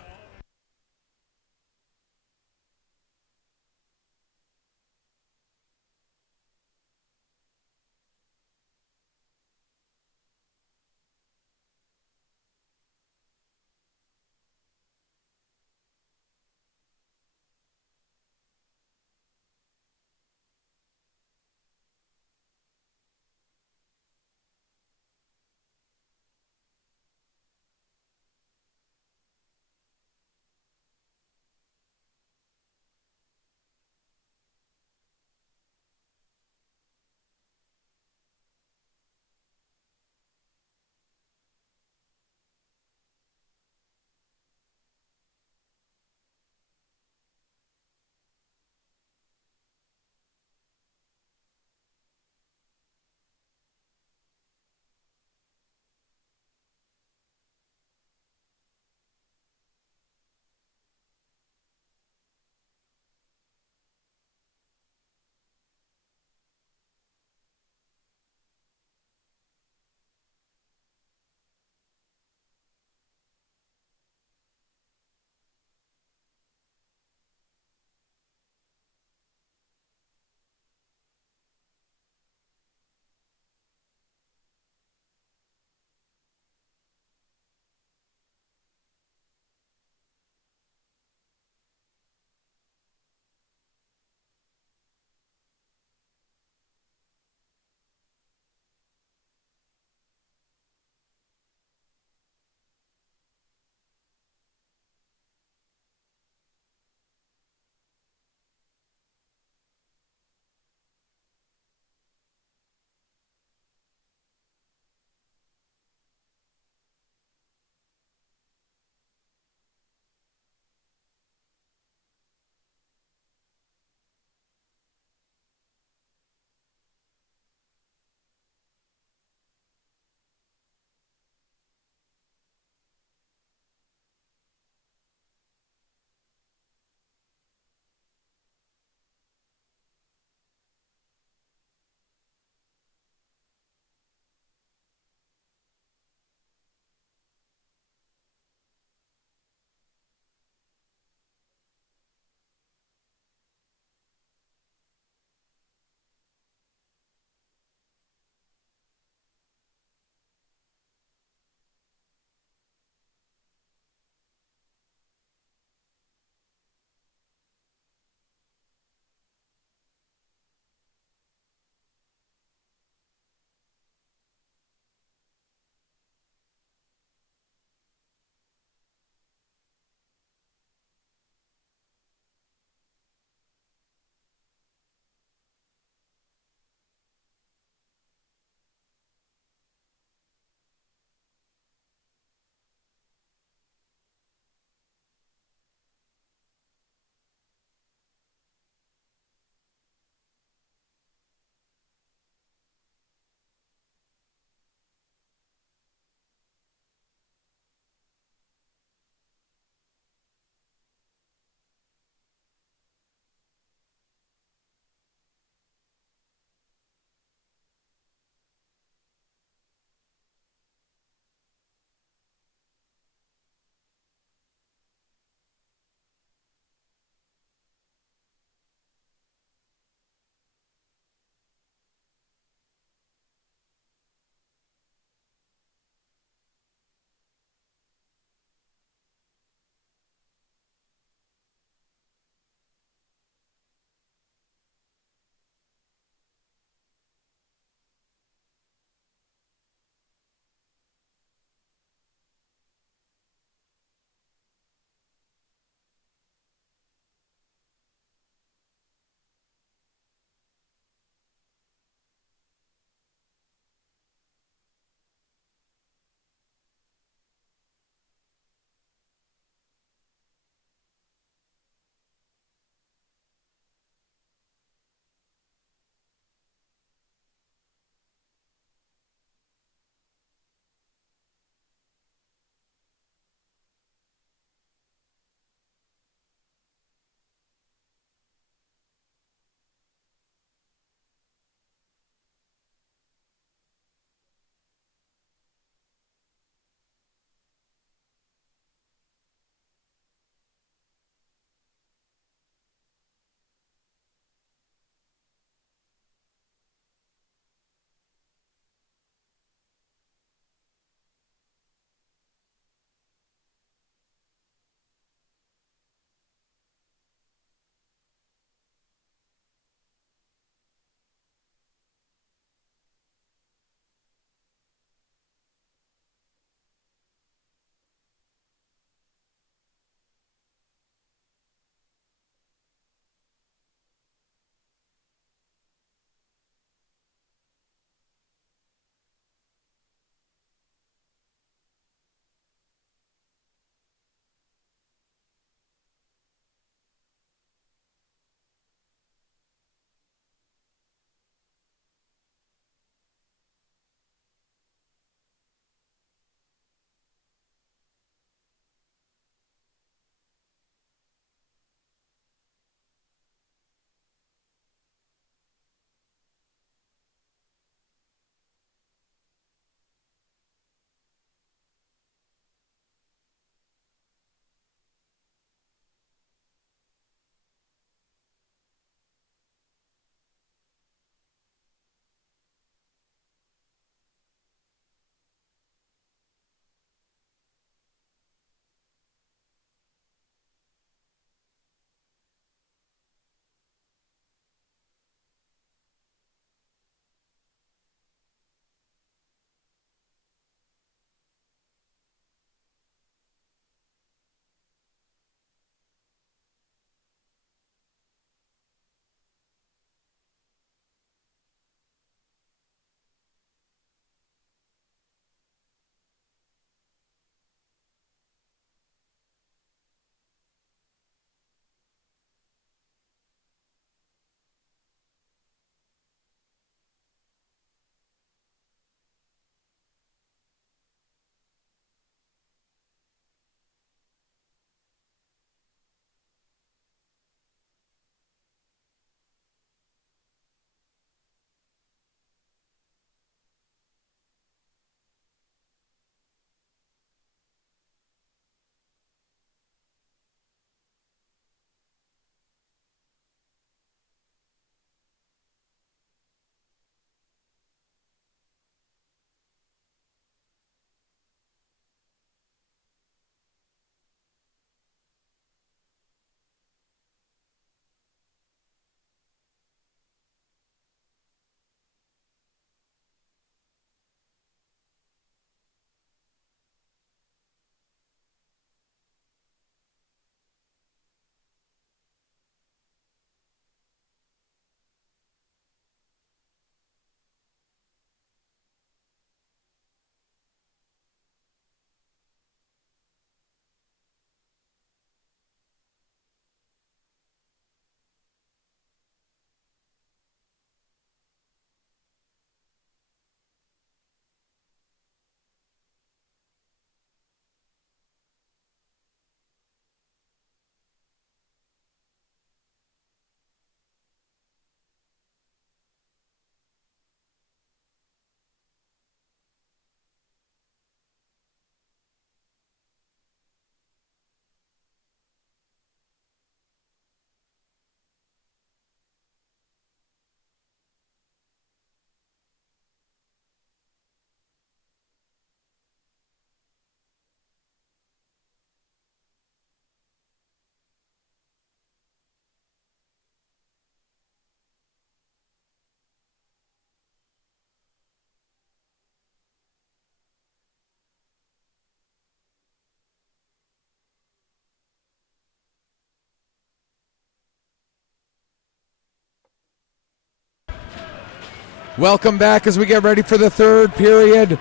Welcome back as we get ready for the third period.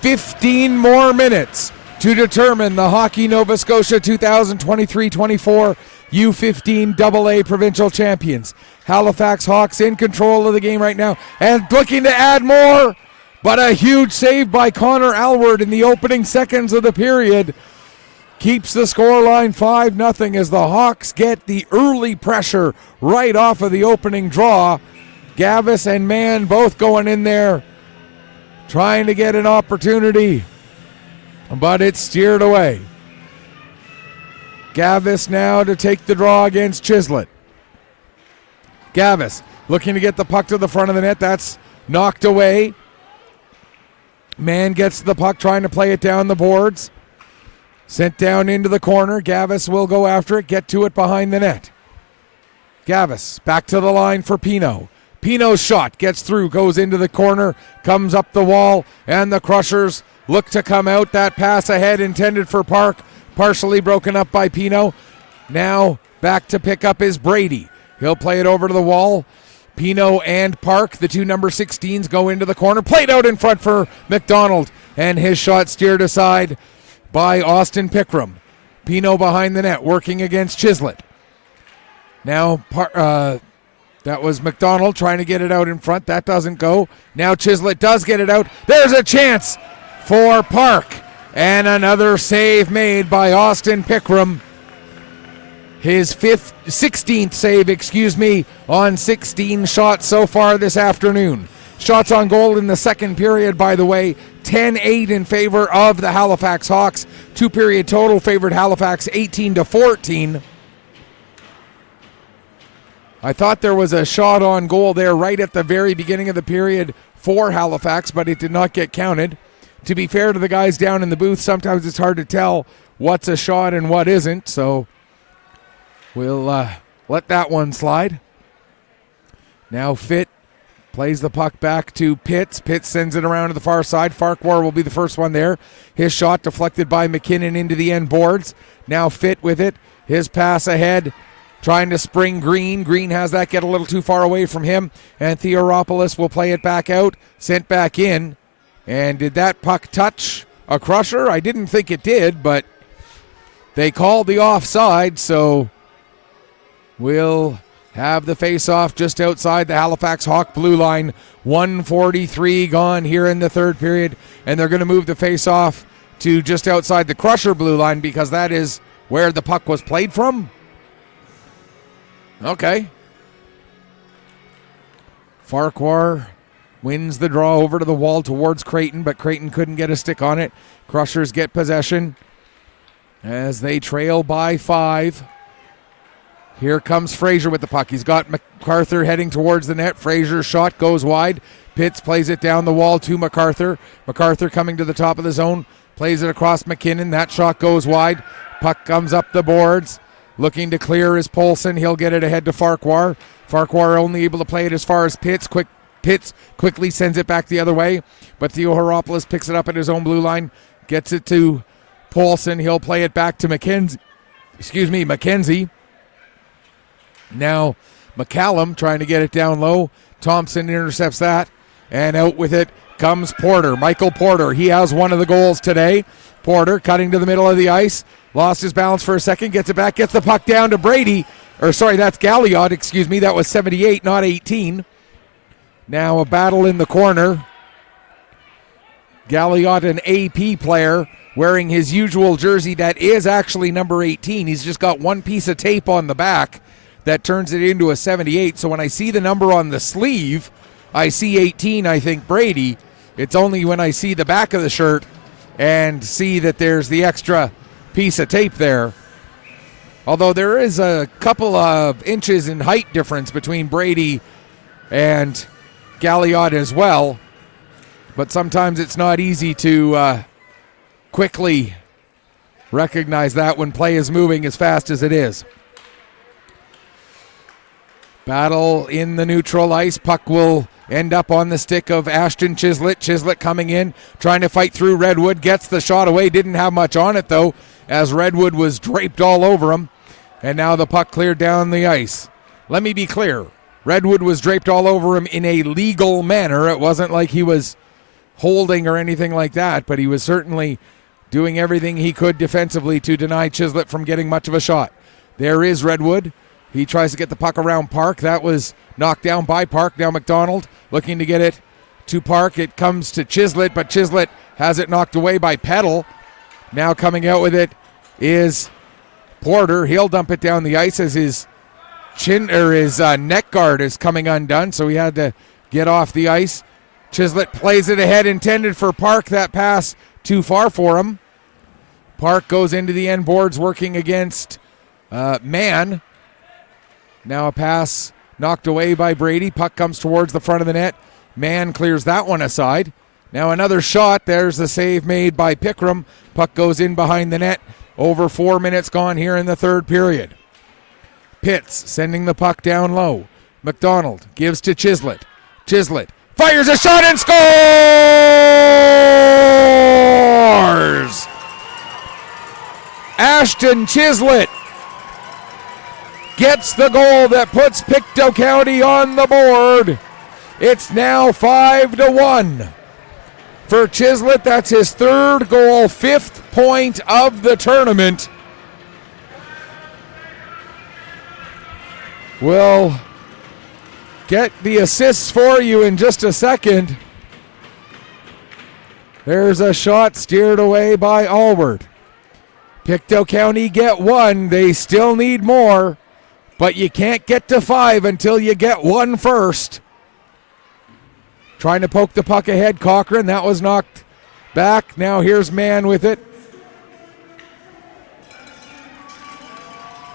15 more minutes to determine the Hockey Nova Scotia 2023-24 U15AA Provincial Champions. Halifax Hawks in control of the game right now and looking to add more, but a huge save by Connor Alward in the opening seconds of the period keeps the scoreline 5-0 as the Hawks get the early pressure right off of the opening draw. Gavis and Mann both going in there trying to get an opportunity, but it's steered away. Gavis now to take the draw against Chislett. Gavis looking to get the puck to the front of the net. That's knocked away. Mann gets the puck, trying to play it down the boards. Sent down into the corner. Gavis will go after it, get to it behind the net. Gavis back to the line for Pino. Pino's shot gets through, goes into the corner, comes up the wall, and the Crushers look to come out. That pass ahead intended for Park, partially broken up by Pino. Now back to pick up is Brady. He'll play it over to the wall. Pino and Park, the two number 16s, go into the corner. Played out in front for McDonald, and his shot steered aside by Austin Pickram. Pino behind the net, working against Chislett. Now that was McDonald trying to get it out in front. That doesn't go. Now Chislett does get it out. There's a chance for Park. And another save made by Austin Pickram. His 16th save, on 16 shots so far this afternoon. Shots on goal in the second period, by the way, 10-8 in favor of the Halifax Hawks. Two-period total favored Halifax 18-14. I thought there was a shot on goal there right at the very beginning of the period for Halifax, but it did not get counted. To be fair to the guys down in the booth, sometimes it's hard to tell what's a shot and what isn't, so we'll let that one slide. Now Fitt plays the puck back to Pitts. Pitts sends it around to the far side. Farquhar will be the first one there. His shot deflected by McKinnon into the end boards. Now Fitt with it. His pass ahead, trying to spring Green. Green has that get a little too far away from him, and Theoropoulos will play it back out, sent back in. And did that puck touch a Crusher? I didn't think it did, but they called the offside, so we'll have the face-off just outside the Halifax Hawk blue line. 1:43 gone here in the third period, and they're going to move the face-off to just outside the Crusher blue line because that is where the puck was played from. Okay. Farquhar wins the draw over to the wall towards Creighton, but Creighton couldn't get a stick on it. Crushers get possession as they trail by 5. Here comes Fraser with the puck. He's got MacArthur heading towards the net. Fraser's shot goes wide. Pitts plays it down the wall to MacArthur. MacArthur coming to the top of the zone. Plays it across McKinnon. That shot goes wide. Puck comes up the boards. Looking to clear is Polson. He'll get it ahead to Farquhar. Farquhar only able to play it as far as Pitts. Pitts quickly sends it back the other way, but Theo Heropoulos picks it up at his own blue line, gets it to Polson. He'll play it back to McKenzie. Now McCallum trying to get it down low. Thompson intercepts that, and out with it comes Porter. Michael Porter, he has one of the goals today. Porter cutting to the middle of the ice. Lost his balance for a second, gets it back, gets the puck down to Brady. That's Galliot, that was 78, not 18. Now a battle in the corner. Galliot, an AP player, wearing his usual jersey that is actually number 18. He's just got one piece of tape on the back that turns it into a 78. So when I see the number on the sleeve, I see 18, I think Brady. It's only when I see the back of the shirt and see that there's the extra piece of tape there. Although there is a couple of inches in height difference between Brady and Galliot as well, but sometimes it's not easy to quickly recognize that when play is moving as fast as it is. Battle in the neutral ice. Puck will end up on the stick of Ashton Chislett. Chislett coming in, trying to fight through Redwood, gets the shot away, didn't have much on it though, as Redwood was draped all over him. And now the puck cleared down the ice. Let me be clear. Redwood was draped all over him in a legal manner. It wasn't like he was holding or anything like that, but he was certainly doing everything he could defensively to deny Chislett from getting much of a shot. There is Redwood. He tries to get the puck around Park. That was knocked down by Park. Now McDonald looking to get it to Park. It comes to Chislett, but Chislett has it knocked away by Peddle. Now coming out with it is Porter. He'll dump it down the ice as his neck guard is coming undone, so he had to get off the ice. Chislett plays it ahead, intended for Park. That pass too far for him. Park goes into the end boards working against Mann. Now a pass knocked away by Brady. Puck comes towards the front of the net. Mann clears that one aside. Now another shot. There's the save made by Pickram. Puck goes in behind the net. Over 4 minutes gone here in the third period. Pitts sending the puck down low. McDonald gives to Chislett. Chislett fires a shot and scores! Ashton Chislett gets the goal that puts Pictou County on the board. It's now 5-1 for Chislett. That's his third goal, 5th point of the tournament. We'll get the assists for you in just a second. There's a shot steered away by Alward. Pictou County get one. They still need more, but you can't get to 5 until you get one first. Trying to poke the puck ahead, Cochran. That was knocked back. Now here's Mann with it.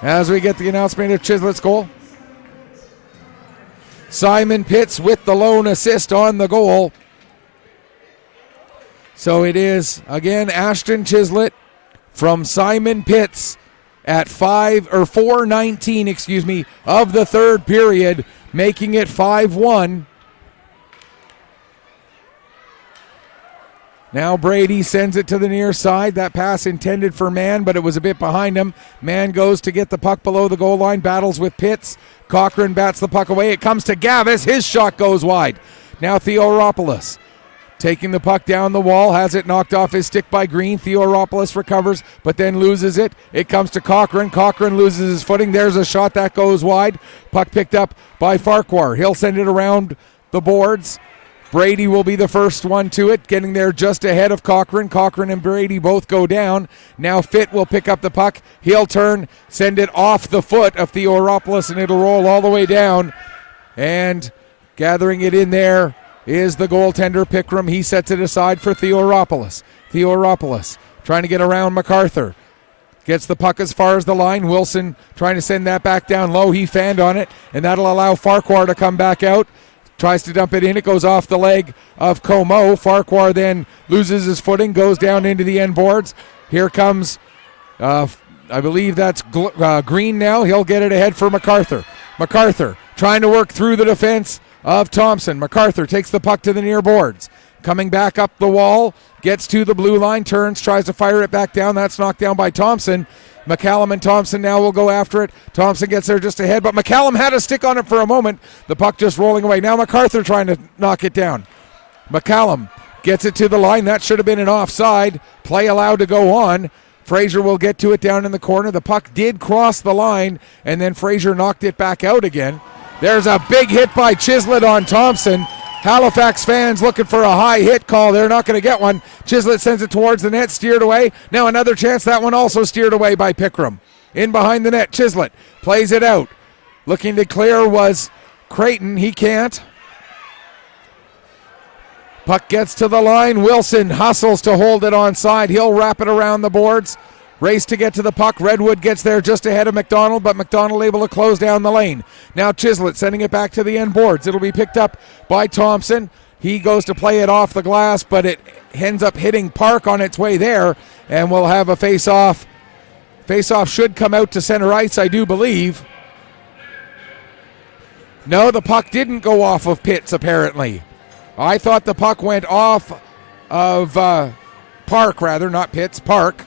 As we get the announcement of Chislett's goal. Simon Pitts with the lone assist on the goal. So it is, again, Ashton Chislett from Simon Pitts at 4:19 of the third period, making it 5-1. Now Brady sends it to the near side. That pass intended for Mann, but it was a bit behind him. Mann goes to get the puck below the goal line, battles with Pitts. Cochran bats the puck away. It comes to Gavis. His shot goes wide. Now Theoropoulos taking the puck down the wall, has it knocked off his stick by Green. Theoropoulos recovers, but then loses it. It comes to Cochran. Cochran loses his footing. There's a shot that goes wide. Puck picked up by Farquhar. He'll send it around the boards. Brady will be the first one to it, getting there just ahead of Cochran. Cochran and Brady both go down. Now Fitt will pick up the puck. He'll turn, send it off the foot of Theoropoulos, and it'll roll all the way down. And gathering it in there is the goaltender, Pickram. He sets it aside for Theoropoulos. Theoropoulos trying to get around MacArthur. Gets the puck as far as the line. Wilson trying to send that back down low. He fanned on it, and that'll allow Farquhar to come back out. Tries to dump it in. It goes off the leg of Comeau. Farquhar then loses his footing, goes down into the end boards. Here comes, I believe that's Green now. He'll get it ahead for MacArthur. MacArthur trying to work through the defense of Thompson. MacArthur takes the puck to the near boards. Coming back up the wall, gets to the blue line, turns, tries to fire it back down. That's knocked down by Thompson. McCallum and Thompson now will go after it. Thompson gets there just ahead, but McCallum had a stick on it for a moment. The puck just rolling away. Now MacArthur trying to knock it down. McCallum gets it to the line. That should have been an offside. Play allowed to go on. Fraser will get to it down in the corner. The puck did cross the line, and then Fraser knocked it back out again. There's a big hit by Chislett on Thompson. Halifax fans looking for a high hit call. They're not going to get one. Chislett sends it towards the net, steered away. Now another chance. That one also steered away by Pickram. In behind the net, Chislett plays it out. Looking to clear was Creighton. He can't. Puck gets to the line. Wilson hustles to hold it onside. He'll wrap it around the boards. Race to get to the puck. Redwood gets there just ahead of McDonald, but McDonald able to close down the lane. Now Chislett sending it back to the end boards. It'll be picked up by Thompson. He goes to play it off the glass, but it ends up hitting Park on its way there, and we'll have a face-off. Face-off should come out to center ice, I do believe. No, the puck didn't go off of Pitts, apparently. I thought the puck went off of Park, rather, not Pitts, Park.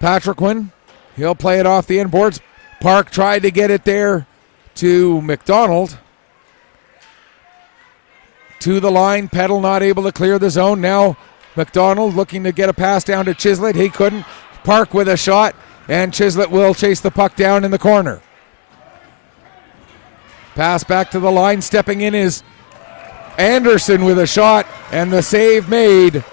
Patrick Wynn, he'll play it off the end boards. Park tried to get it there to McDonald. To the line, Peddle not able to clear the zone. Now McDonald looking to get a pass down to Chislett. He couldn't. Park with a shot, and Chislett will chase the puck down in the corner. Pass back to the line. Stepping in is Anderson with a shot, and the save made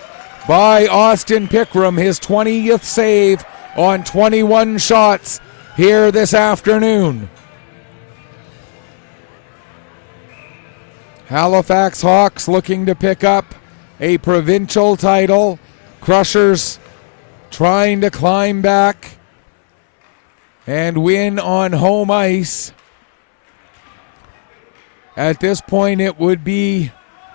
by Austin Pickram, his 20th save on 21 shots here this afternoon. Halifax Hawks looking to pick up a provincial title. Crushers trying to climb back and win on home ice. At this point, it would be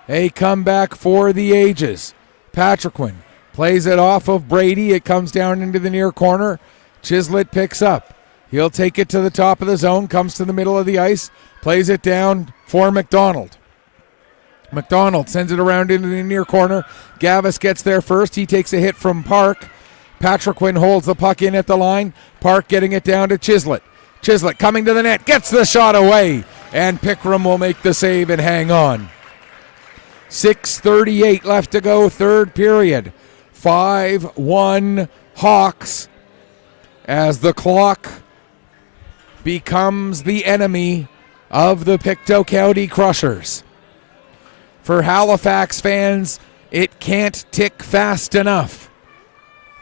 a comeback for the ages. Patriquin plays it off of Brady. It comes down into the near corner. Chislett picks up. He'll take it to the top of the zone, comes to the middle of the ice, plays it down for McDonald. McDonald sends it around into the near corner. Gavis gets there first. He takes a hit from Park. Patriquin holds the puck in at the line. Park getting it down to Chislett. Chislett coming to the net, gets the shot away, and Pickram will make the save and hang on. 6:38 left to go, third period. 5-1 Hawks as the clock becomes the enemy of the Pictou County Crushers. For Halifax fans, it can't tick fast enough.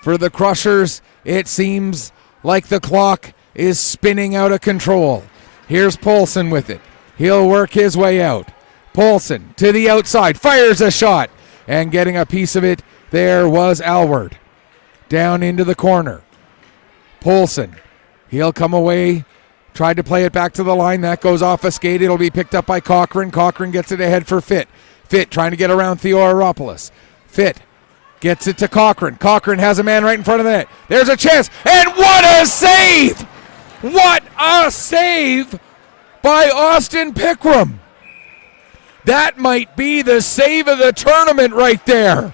For the Crushers, it seems like the clock is spinning out of control. Here's Polson with it. He'll work his way out. Polson to the outside, fires a shot, and getting a piece of it there was Alward. Down into the corner. Polson, he'll come away, tried to play it back to the line. That goes off a skate. It'll be picked up by Cochran. Cochran gets it ahead for Fitt. Fitt trying to get around Theodoropoulos. Fitt gets it to Cochran. Cochran has a man right in front of the net. There's a chance, and what a save! What a save by Austin Pickram. That might be the save of the tournament right there.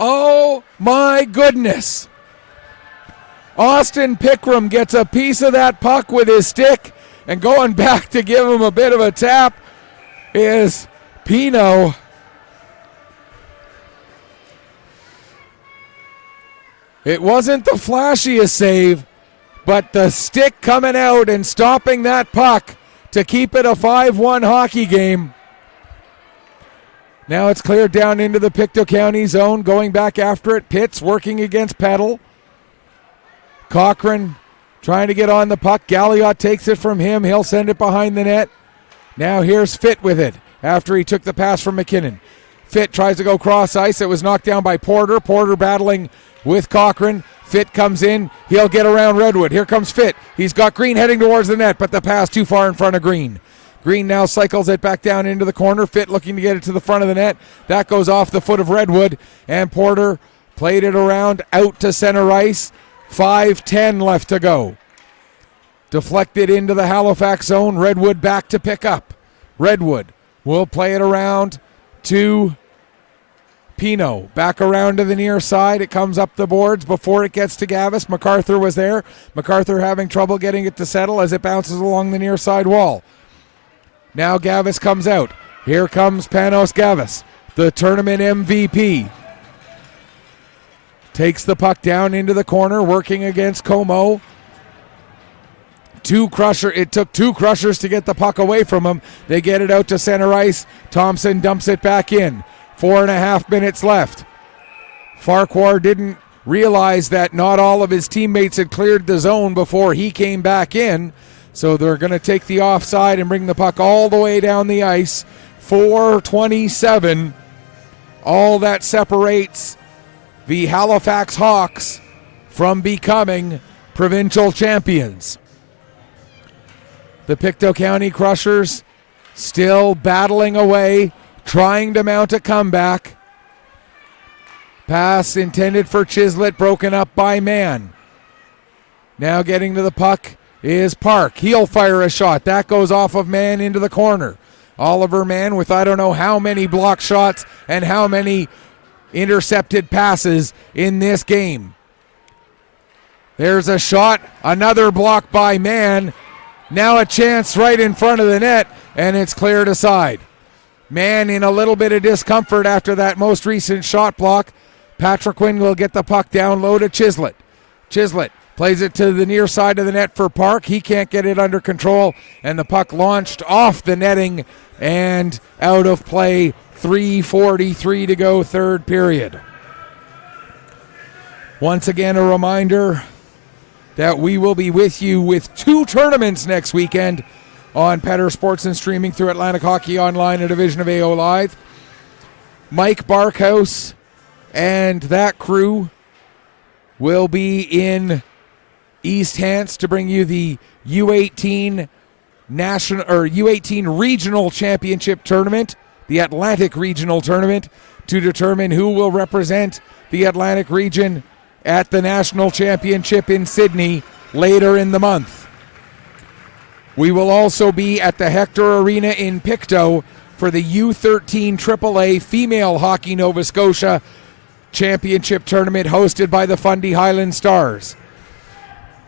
Oh my goodness. Austin Pickram gets a piece of that puck with his stick, and going back to give him a bit of a tap is Pino. It wasn't the flashiest save, but the stick coming out and stopping that puck to keep it a 5-1 hockey game. Now it's cleared down into the Pictou County zone, going back after it. Pitts working against Peddle. Cochran trying to get on the puck. Galliot takes it from him. He'll send it behind the net. Now here's Fitt with it after he took the pass from McKinnon. Fitt tries to go cross ice. It was knocked down by Porter. Porter battling with Cochran. Fitt comes in. He'll get around Redwood. Here comes Fitt. He's got Green heading towards the net, but the pass too far in front of Green. Green now cycles it back down into the corner. Fitt looking to get it to the front of the net. That goes off the foot of Redwood, and Porter played it around out to center ice. 5:10 left to go. Deflected into the Halifax zone. Redwood back to pick up. Redwood will play it around to Pino. Back around to the near side. It comes up the boards before it gets to Gavis. MacArthur was there. MacArthur having trouble getting it to settle as it bounces along the near side wall. Now Gavis comes out. Here comes Panos Gavis, the tournament MVP. Takes the puck down into the corner, working against Como. It took two Crushers to get the puck away from him. They get it out to center ice. Thompson dumps it back in. 4.5 minutes left. Farquhar didn't realize that not all of his teammates had cleared the zone before he came back in. So they're going to take the offside and bring the puck all the way down the ice. 4:27. All that separates the Halifax Hawks from becoming provincial champions. The Pictou County Crushers still battling away, trying to mount a comeback. Pass intended for Chislett, broken up by Mann. Now getting to the puck is Park. He'll fire a shot. That goes off of Mann into the corner. Oliver Mann with I don't know how many block shots and how many intercepted passes in this game. There's a shot, another block by Mann, Now a chance right in front of the net, and it's cleared aside. Man in a little bit of discomfort after that most recent shot block. Patrick Quinn will get the puck down low to Chislett. Chislett plays it to the near side of the net for Park. He can't get it under control, and the puck launched off the netting and out of play. 3:43 to go, third period. Once again, a reminder that we will be with you with 2 tournaments next weekend on Petter Sports and streaming through Atlantic Hockey Online, a division of AO Live. Mike Barkhouse and that crew will be in East Hants to bring you the U18 national or U18 regional championship tournament, the Atlantic Regional Tournament, to determine who will represent the Atlantic region at the National Championship in Sydney later in the month. We will also be at the Hector Arena in Pictou for the U13 AAA Female Hockey Nova Scotia Championship Tournament hosted by the Fundy Highland Stars.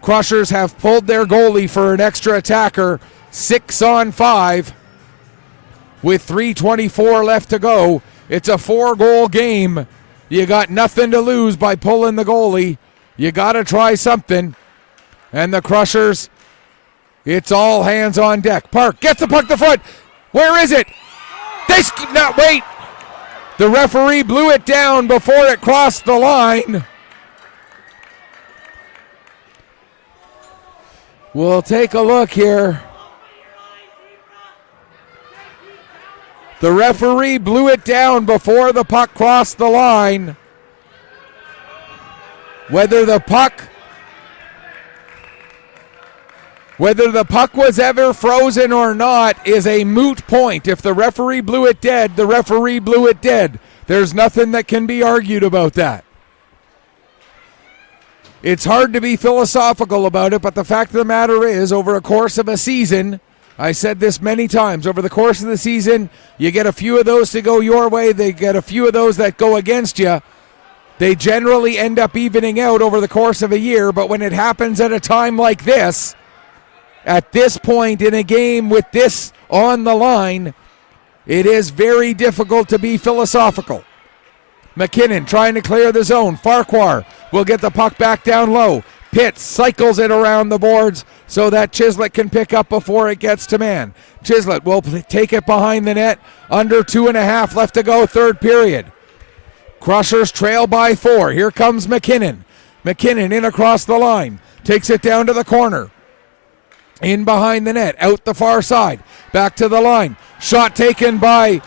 Crushers have pulled their goalie for an extra attacker, 6-on-5. With 3:24 left to go, it's a 4-goal game. You got nothing to lose by pulling the goalie. You got to try something. And the Crushers, it's all hands on deck. Park gets the puck to front. Where is it? Wait. The referee blew it down before it crossed the line. We'll take a look here. The referee blew it down before the puck crossed the line. Whether the puck was ever frozen or not is a moot point. If the referee blew it dead, the referee blew it dead. There's nothing that can be argued about that. It's hard to be philosophical about it, but the fact of the matter is, over a course of a season, I said this many times, over the course of the season, you get a few of those to go your way, they get a few of those that go against you. They generally end up evening out over the course of a year, but when it happens at a time like this, at this point in a game with this on the line, it is very difficult to be philosophical. McKinnon trying to clear the zone. Farquhar will get the puck back down low. Pitts cycles it around the boards so that Chislett can pick up before it gets to man. Chislett will take it behind the net. Under 2.5 left to go, third period. Crushers trail by 4. Here comes McKinnon. McKinnon in across the line. Takes it down to the corner. In behind the net. Out the far side. Back to the line. Shot taken by...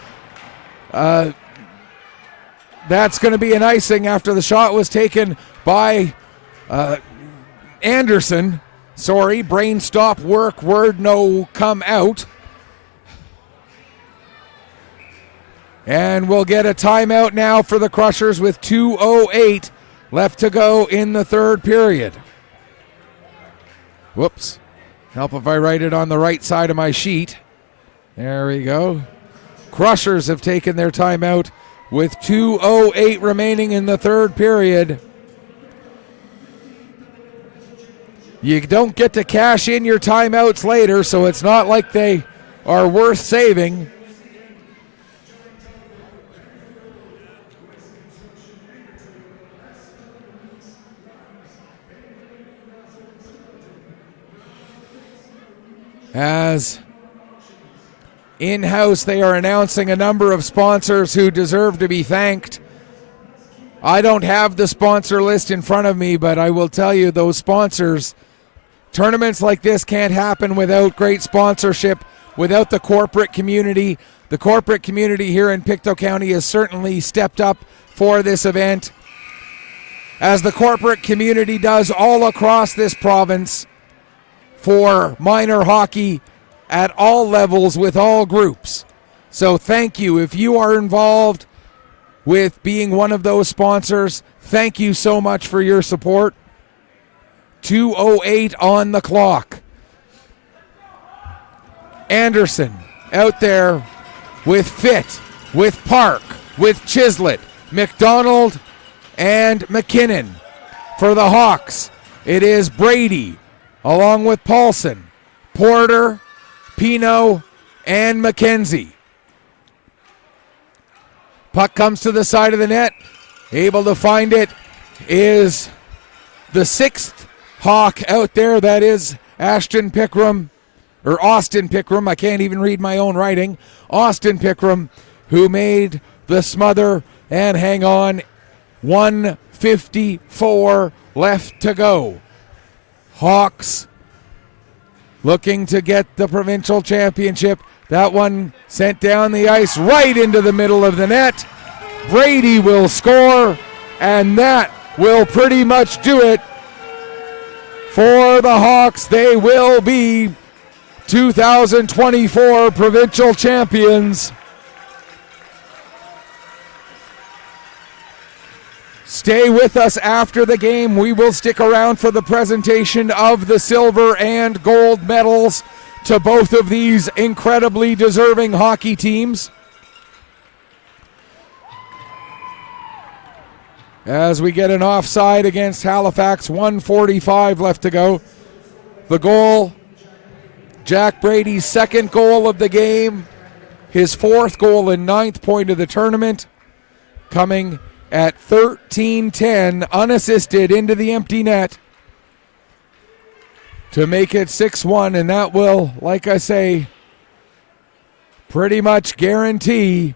that's going to be an icing after the shot was taken by Anderson. Sorry, brain stop work, word no come out. And we'll get a timeout now for the Crushers with 2:08 left to go in the third period. Whoops. Help if I write it on the right side of my sheet. There we go. Crushers have taken their timeout with 2:08 remaining in the third period. You don't get to cash in your timeouts later, so it's not like they are worth saving. As in-house, they are announcing a number of sponsors who deserve to be thanked. I don't have the sponsor list in front of me, but I will tell you those sponsors, tournaments like this can't happen without great sponsorship, without the corporate community. The corporate community here in Pictou County has certainly stepped up for this event, as the corporate community does all across this province for minor hockey at all levels with all groups. So thank you. If you are involved with being one of those sponsors, thank you so much for your support. 2:08 on the clock. Anderson out there with Fitt, with Park, with Chislett, McDonald, and McKinnon. For the Hawks, it is Brady along with Paulson. Porter, Pino, and McKenzie. Puck comes to the side of the net. Able to find it is the 6th Hawk out there. That is Austin Pickram. I can't even read my own writing. Austin Pickram, who made the smother and hang on. 1:54 left to go. Hawks looking to get the provincial championship. That one sent down the ice right into the middle of the net. Brady will score, and that will pretty much do it for the Hawks. They will be 2024 provincial champions. Stay with us after the game. We will stick around for the presentation of the silver and gold medals to both of these incredibly deserving hockey teams. As we get an offside against Halifax, 1:45 left to go. The goal, Jack Brady's 2nd goal of the game, his 4th goal and 9th point of the tournament, coming at 13:10, unassisted into the empty net to make it 6-1, and that will, like I say, pretty much guarantee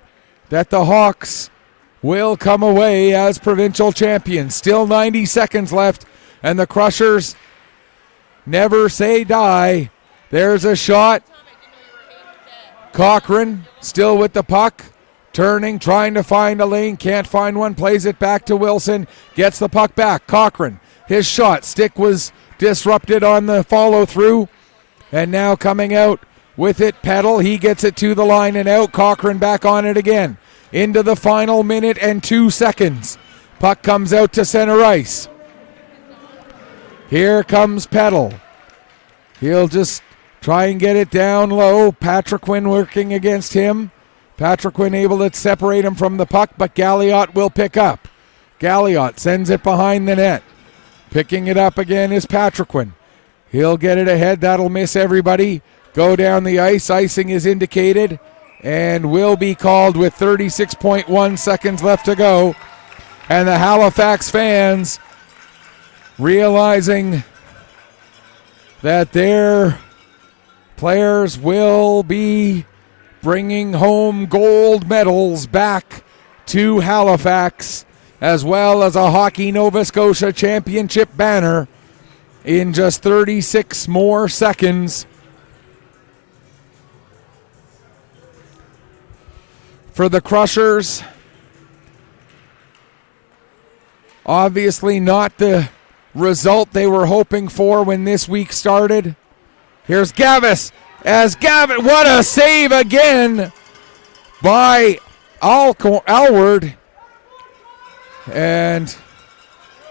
that the Hawks will come away as provincial champions. Still 90 seconds left, and the Crushers never say die. There's a shot. Cochran still with the puck. Turning, trying to find a lane, can't find one, plays it back to Wilson, gets the puck back. Cochran, his shot, stick was disrupted on the follow-through, and now coming out with it, Peddle, he gets it to the line and out. Cochran back on it again. Into the final minute and 2 seconds. Puck comes out to center ice. Here comes Peddle. He'll just try and get it down low. Patrick Quinn working against him. Patrick Quinn able to separate him from the puck, but Galliot will pick up. Galliot sends it behind the net. Picking it up again is Patrick Quinn. He'll get it ahead. That'll miss everybody. Go down the ice. Icing is indicated and will be called with 36.1 seconds left to go. And the Halifax fans, realizing that their players will be bringing home gold medals back to Halifax, as well as a Hockey Nova Scotia championship banner in just 36 more seconds. For the Crushers, obviously not the result they were hoping for when this week started. Here's Gavis. What a save again by Alward. And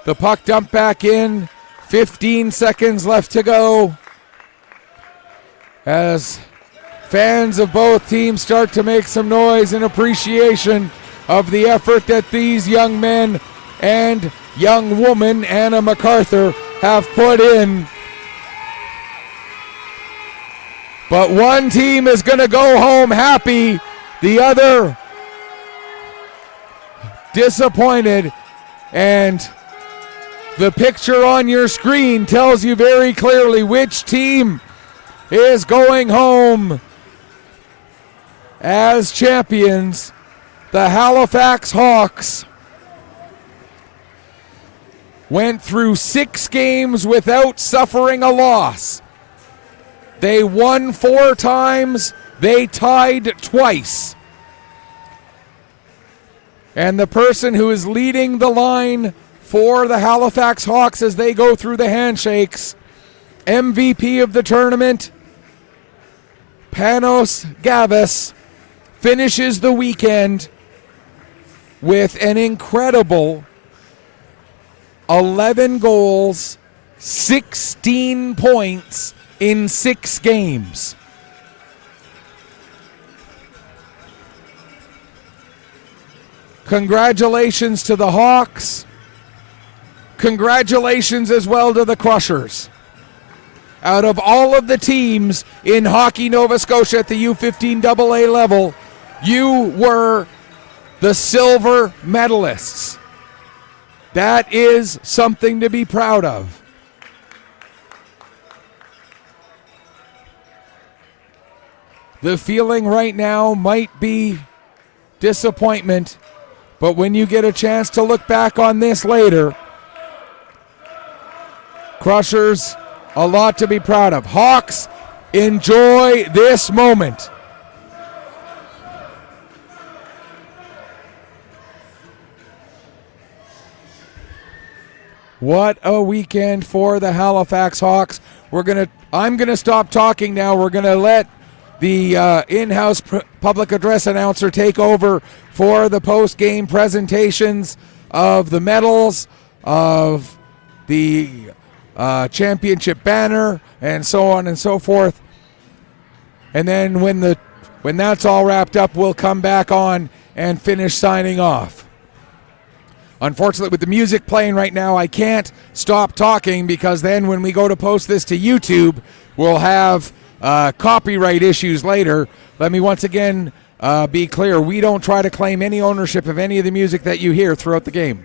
the puck dumped back in. 15 seconds left to go. As fans of both teams start to make some noise in appreciation of the effort that these young men and young woman, Anna MacArthur, have put in. But one team is going to go home happy, the other disappointed. And the picture on your screen tells you very clearly which team is going home as champions. The Halifax Hawks went through 6 games without suffering a loss. They won 4 times, they tied twice. And the person who is leading the line for the Halifax Hawks as they go through the handshakes, MVP of the tournament, Panos Gavis, finishes the weekend with an incredible 11 goals, 16 points in 6 games. Congratulations to the Hawks. Congratulations as well to the Crushers. out of all of the teams in Hockey Nova Scotia at the U15AA level, you were the silver medalists. That is something to be proud of. The feeling right now might be disappointment, but when you get a chance to look back on this later, Crushers, a lot to be proud of. Hawks, enjoy this moment. What a weekend for the Halifax Hawks. I'm gonna stop talking now. We're gonna let the in-house public address announcer take over for the post-game presentations of the medals, of the championship banner, and so on and so forth. And then when that's all wrapped up, we'll come back on and finish signing off. Unfortunately, with the music playing right now, I can't stop talking, because then when we go to post this to YouTube, we'll have copyright issues later. Let me once again be clear. We don't try to claim any ownership of any of the music that you hear throughout the game.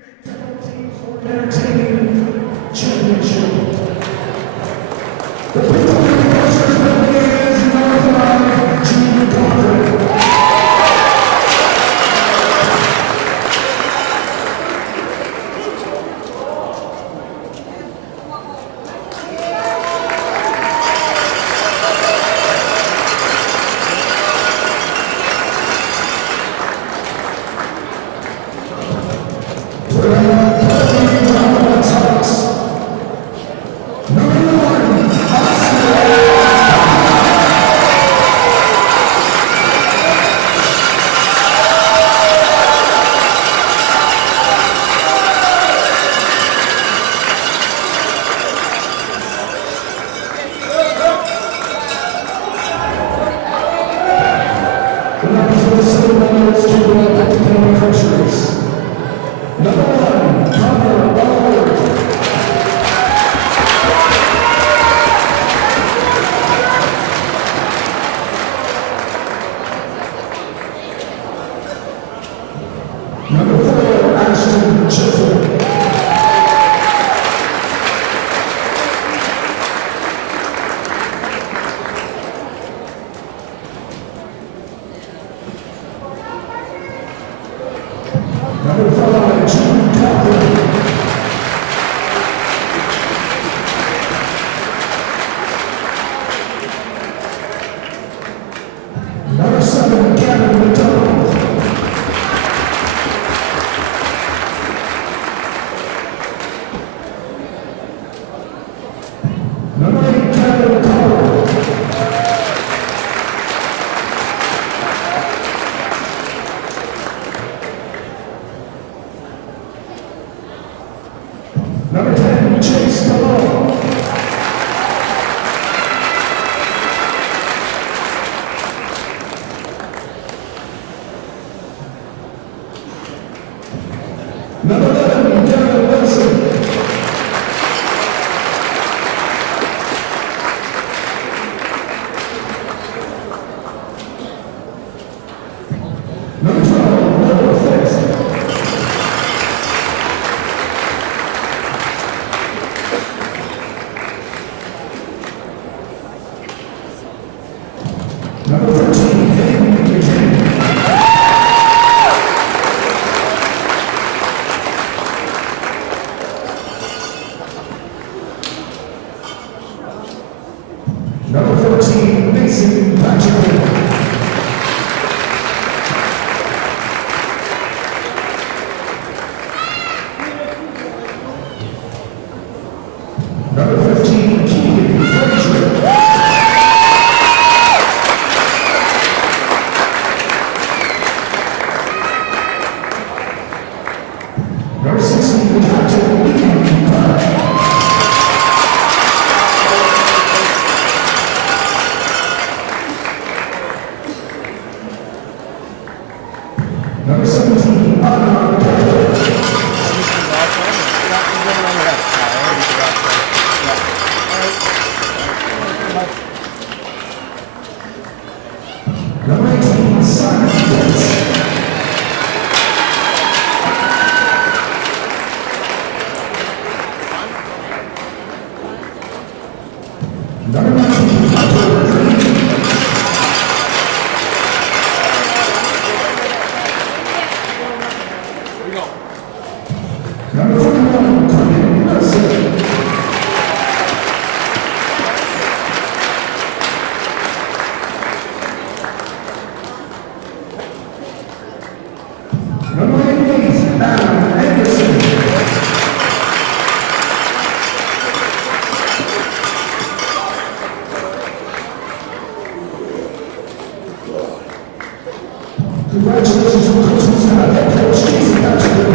Congratulations to the coaching staff, head coach Casey Patrick,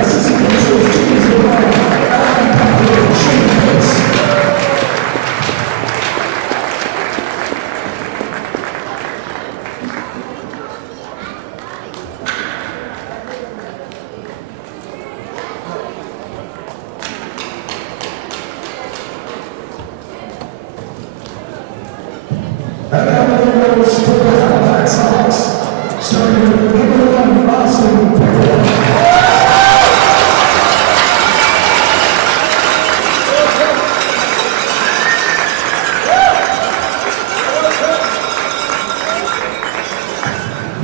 assistant coaches James O'Brien, Adam Papa, Shane Pitts. And now the rules for the Halifax Hawks, starting with number 1, Austin Pictou.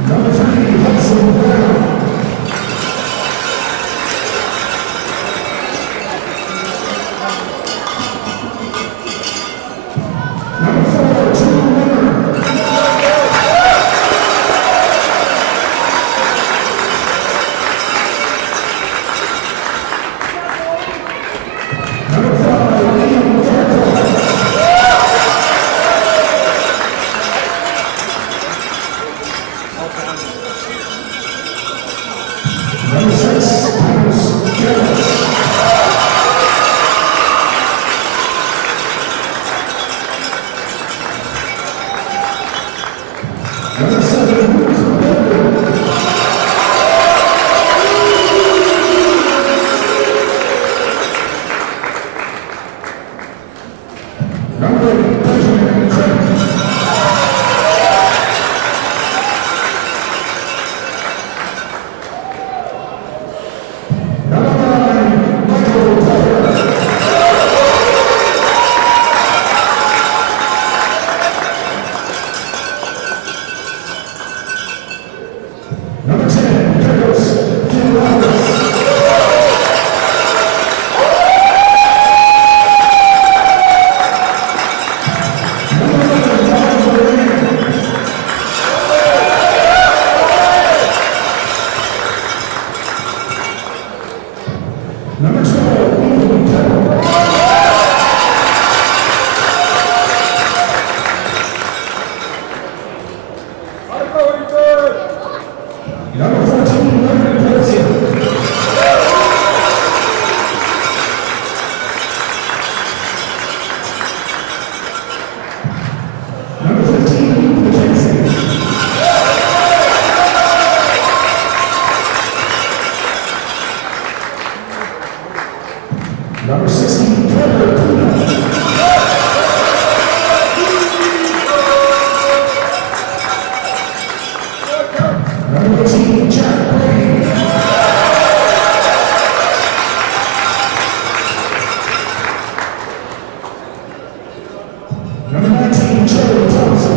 Number 3, Hudson Brown. Number 4, Drew Miller. Number 5, Liam Fairclough. Number 6, Thomas Jarvis. Number 7, Luke Bender. Number 8, Benjamin Craig. Number 9, Michael Taylor. Number 10, Carlos Figueroa. Number 11, Ryan Moran. Number 12, Ethan Kettle. Number 14, Larry Wilson. Number 15, Luke McKenzie. Number 16, Trevor Puna. Number 18, Jack Brady. Number 19, Joey Thompson.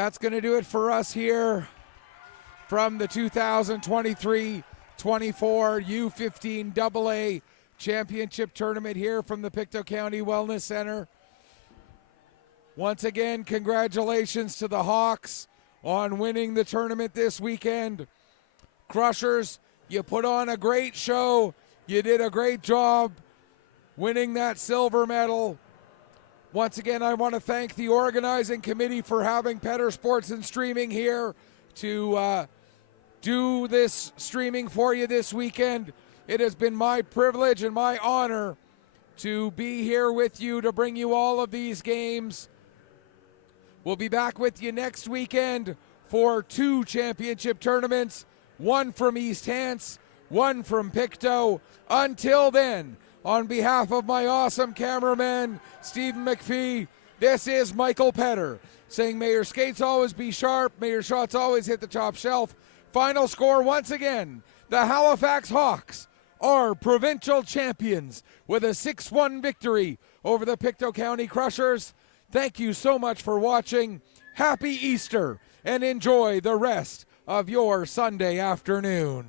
that's going to do it for us here from the 2023-24 U15AA Championship Tournament here from the Pictou County Wellness Center. Once again, congratulations to the Hawks on winning the tournament this weekend. Crushers, you put on a great show. You did a great job winning that silver medal. Once again, I want to thank the organizing committee for having Petter Sports and Streaming here to do this streaming for you this weekend. It has been my privilege and my honor to be here with you to bring you all of these games. We'll be back with you next weekend for 2 championship tournaments, one from East Hants, one from Pictou. Until then, on behalf of my awesome cameraman, Stephen McPhee, this is Michael Petter saying may your skates always be sharp, may your shots always hit the top shelf. Final score once again, the Halifax Hawks are provincial champions with a 6-1 victory over the Pictou County Crushers. Thank you so much for watching. Happy Easter and enjoy the rest of your Sunday afternoon.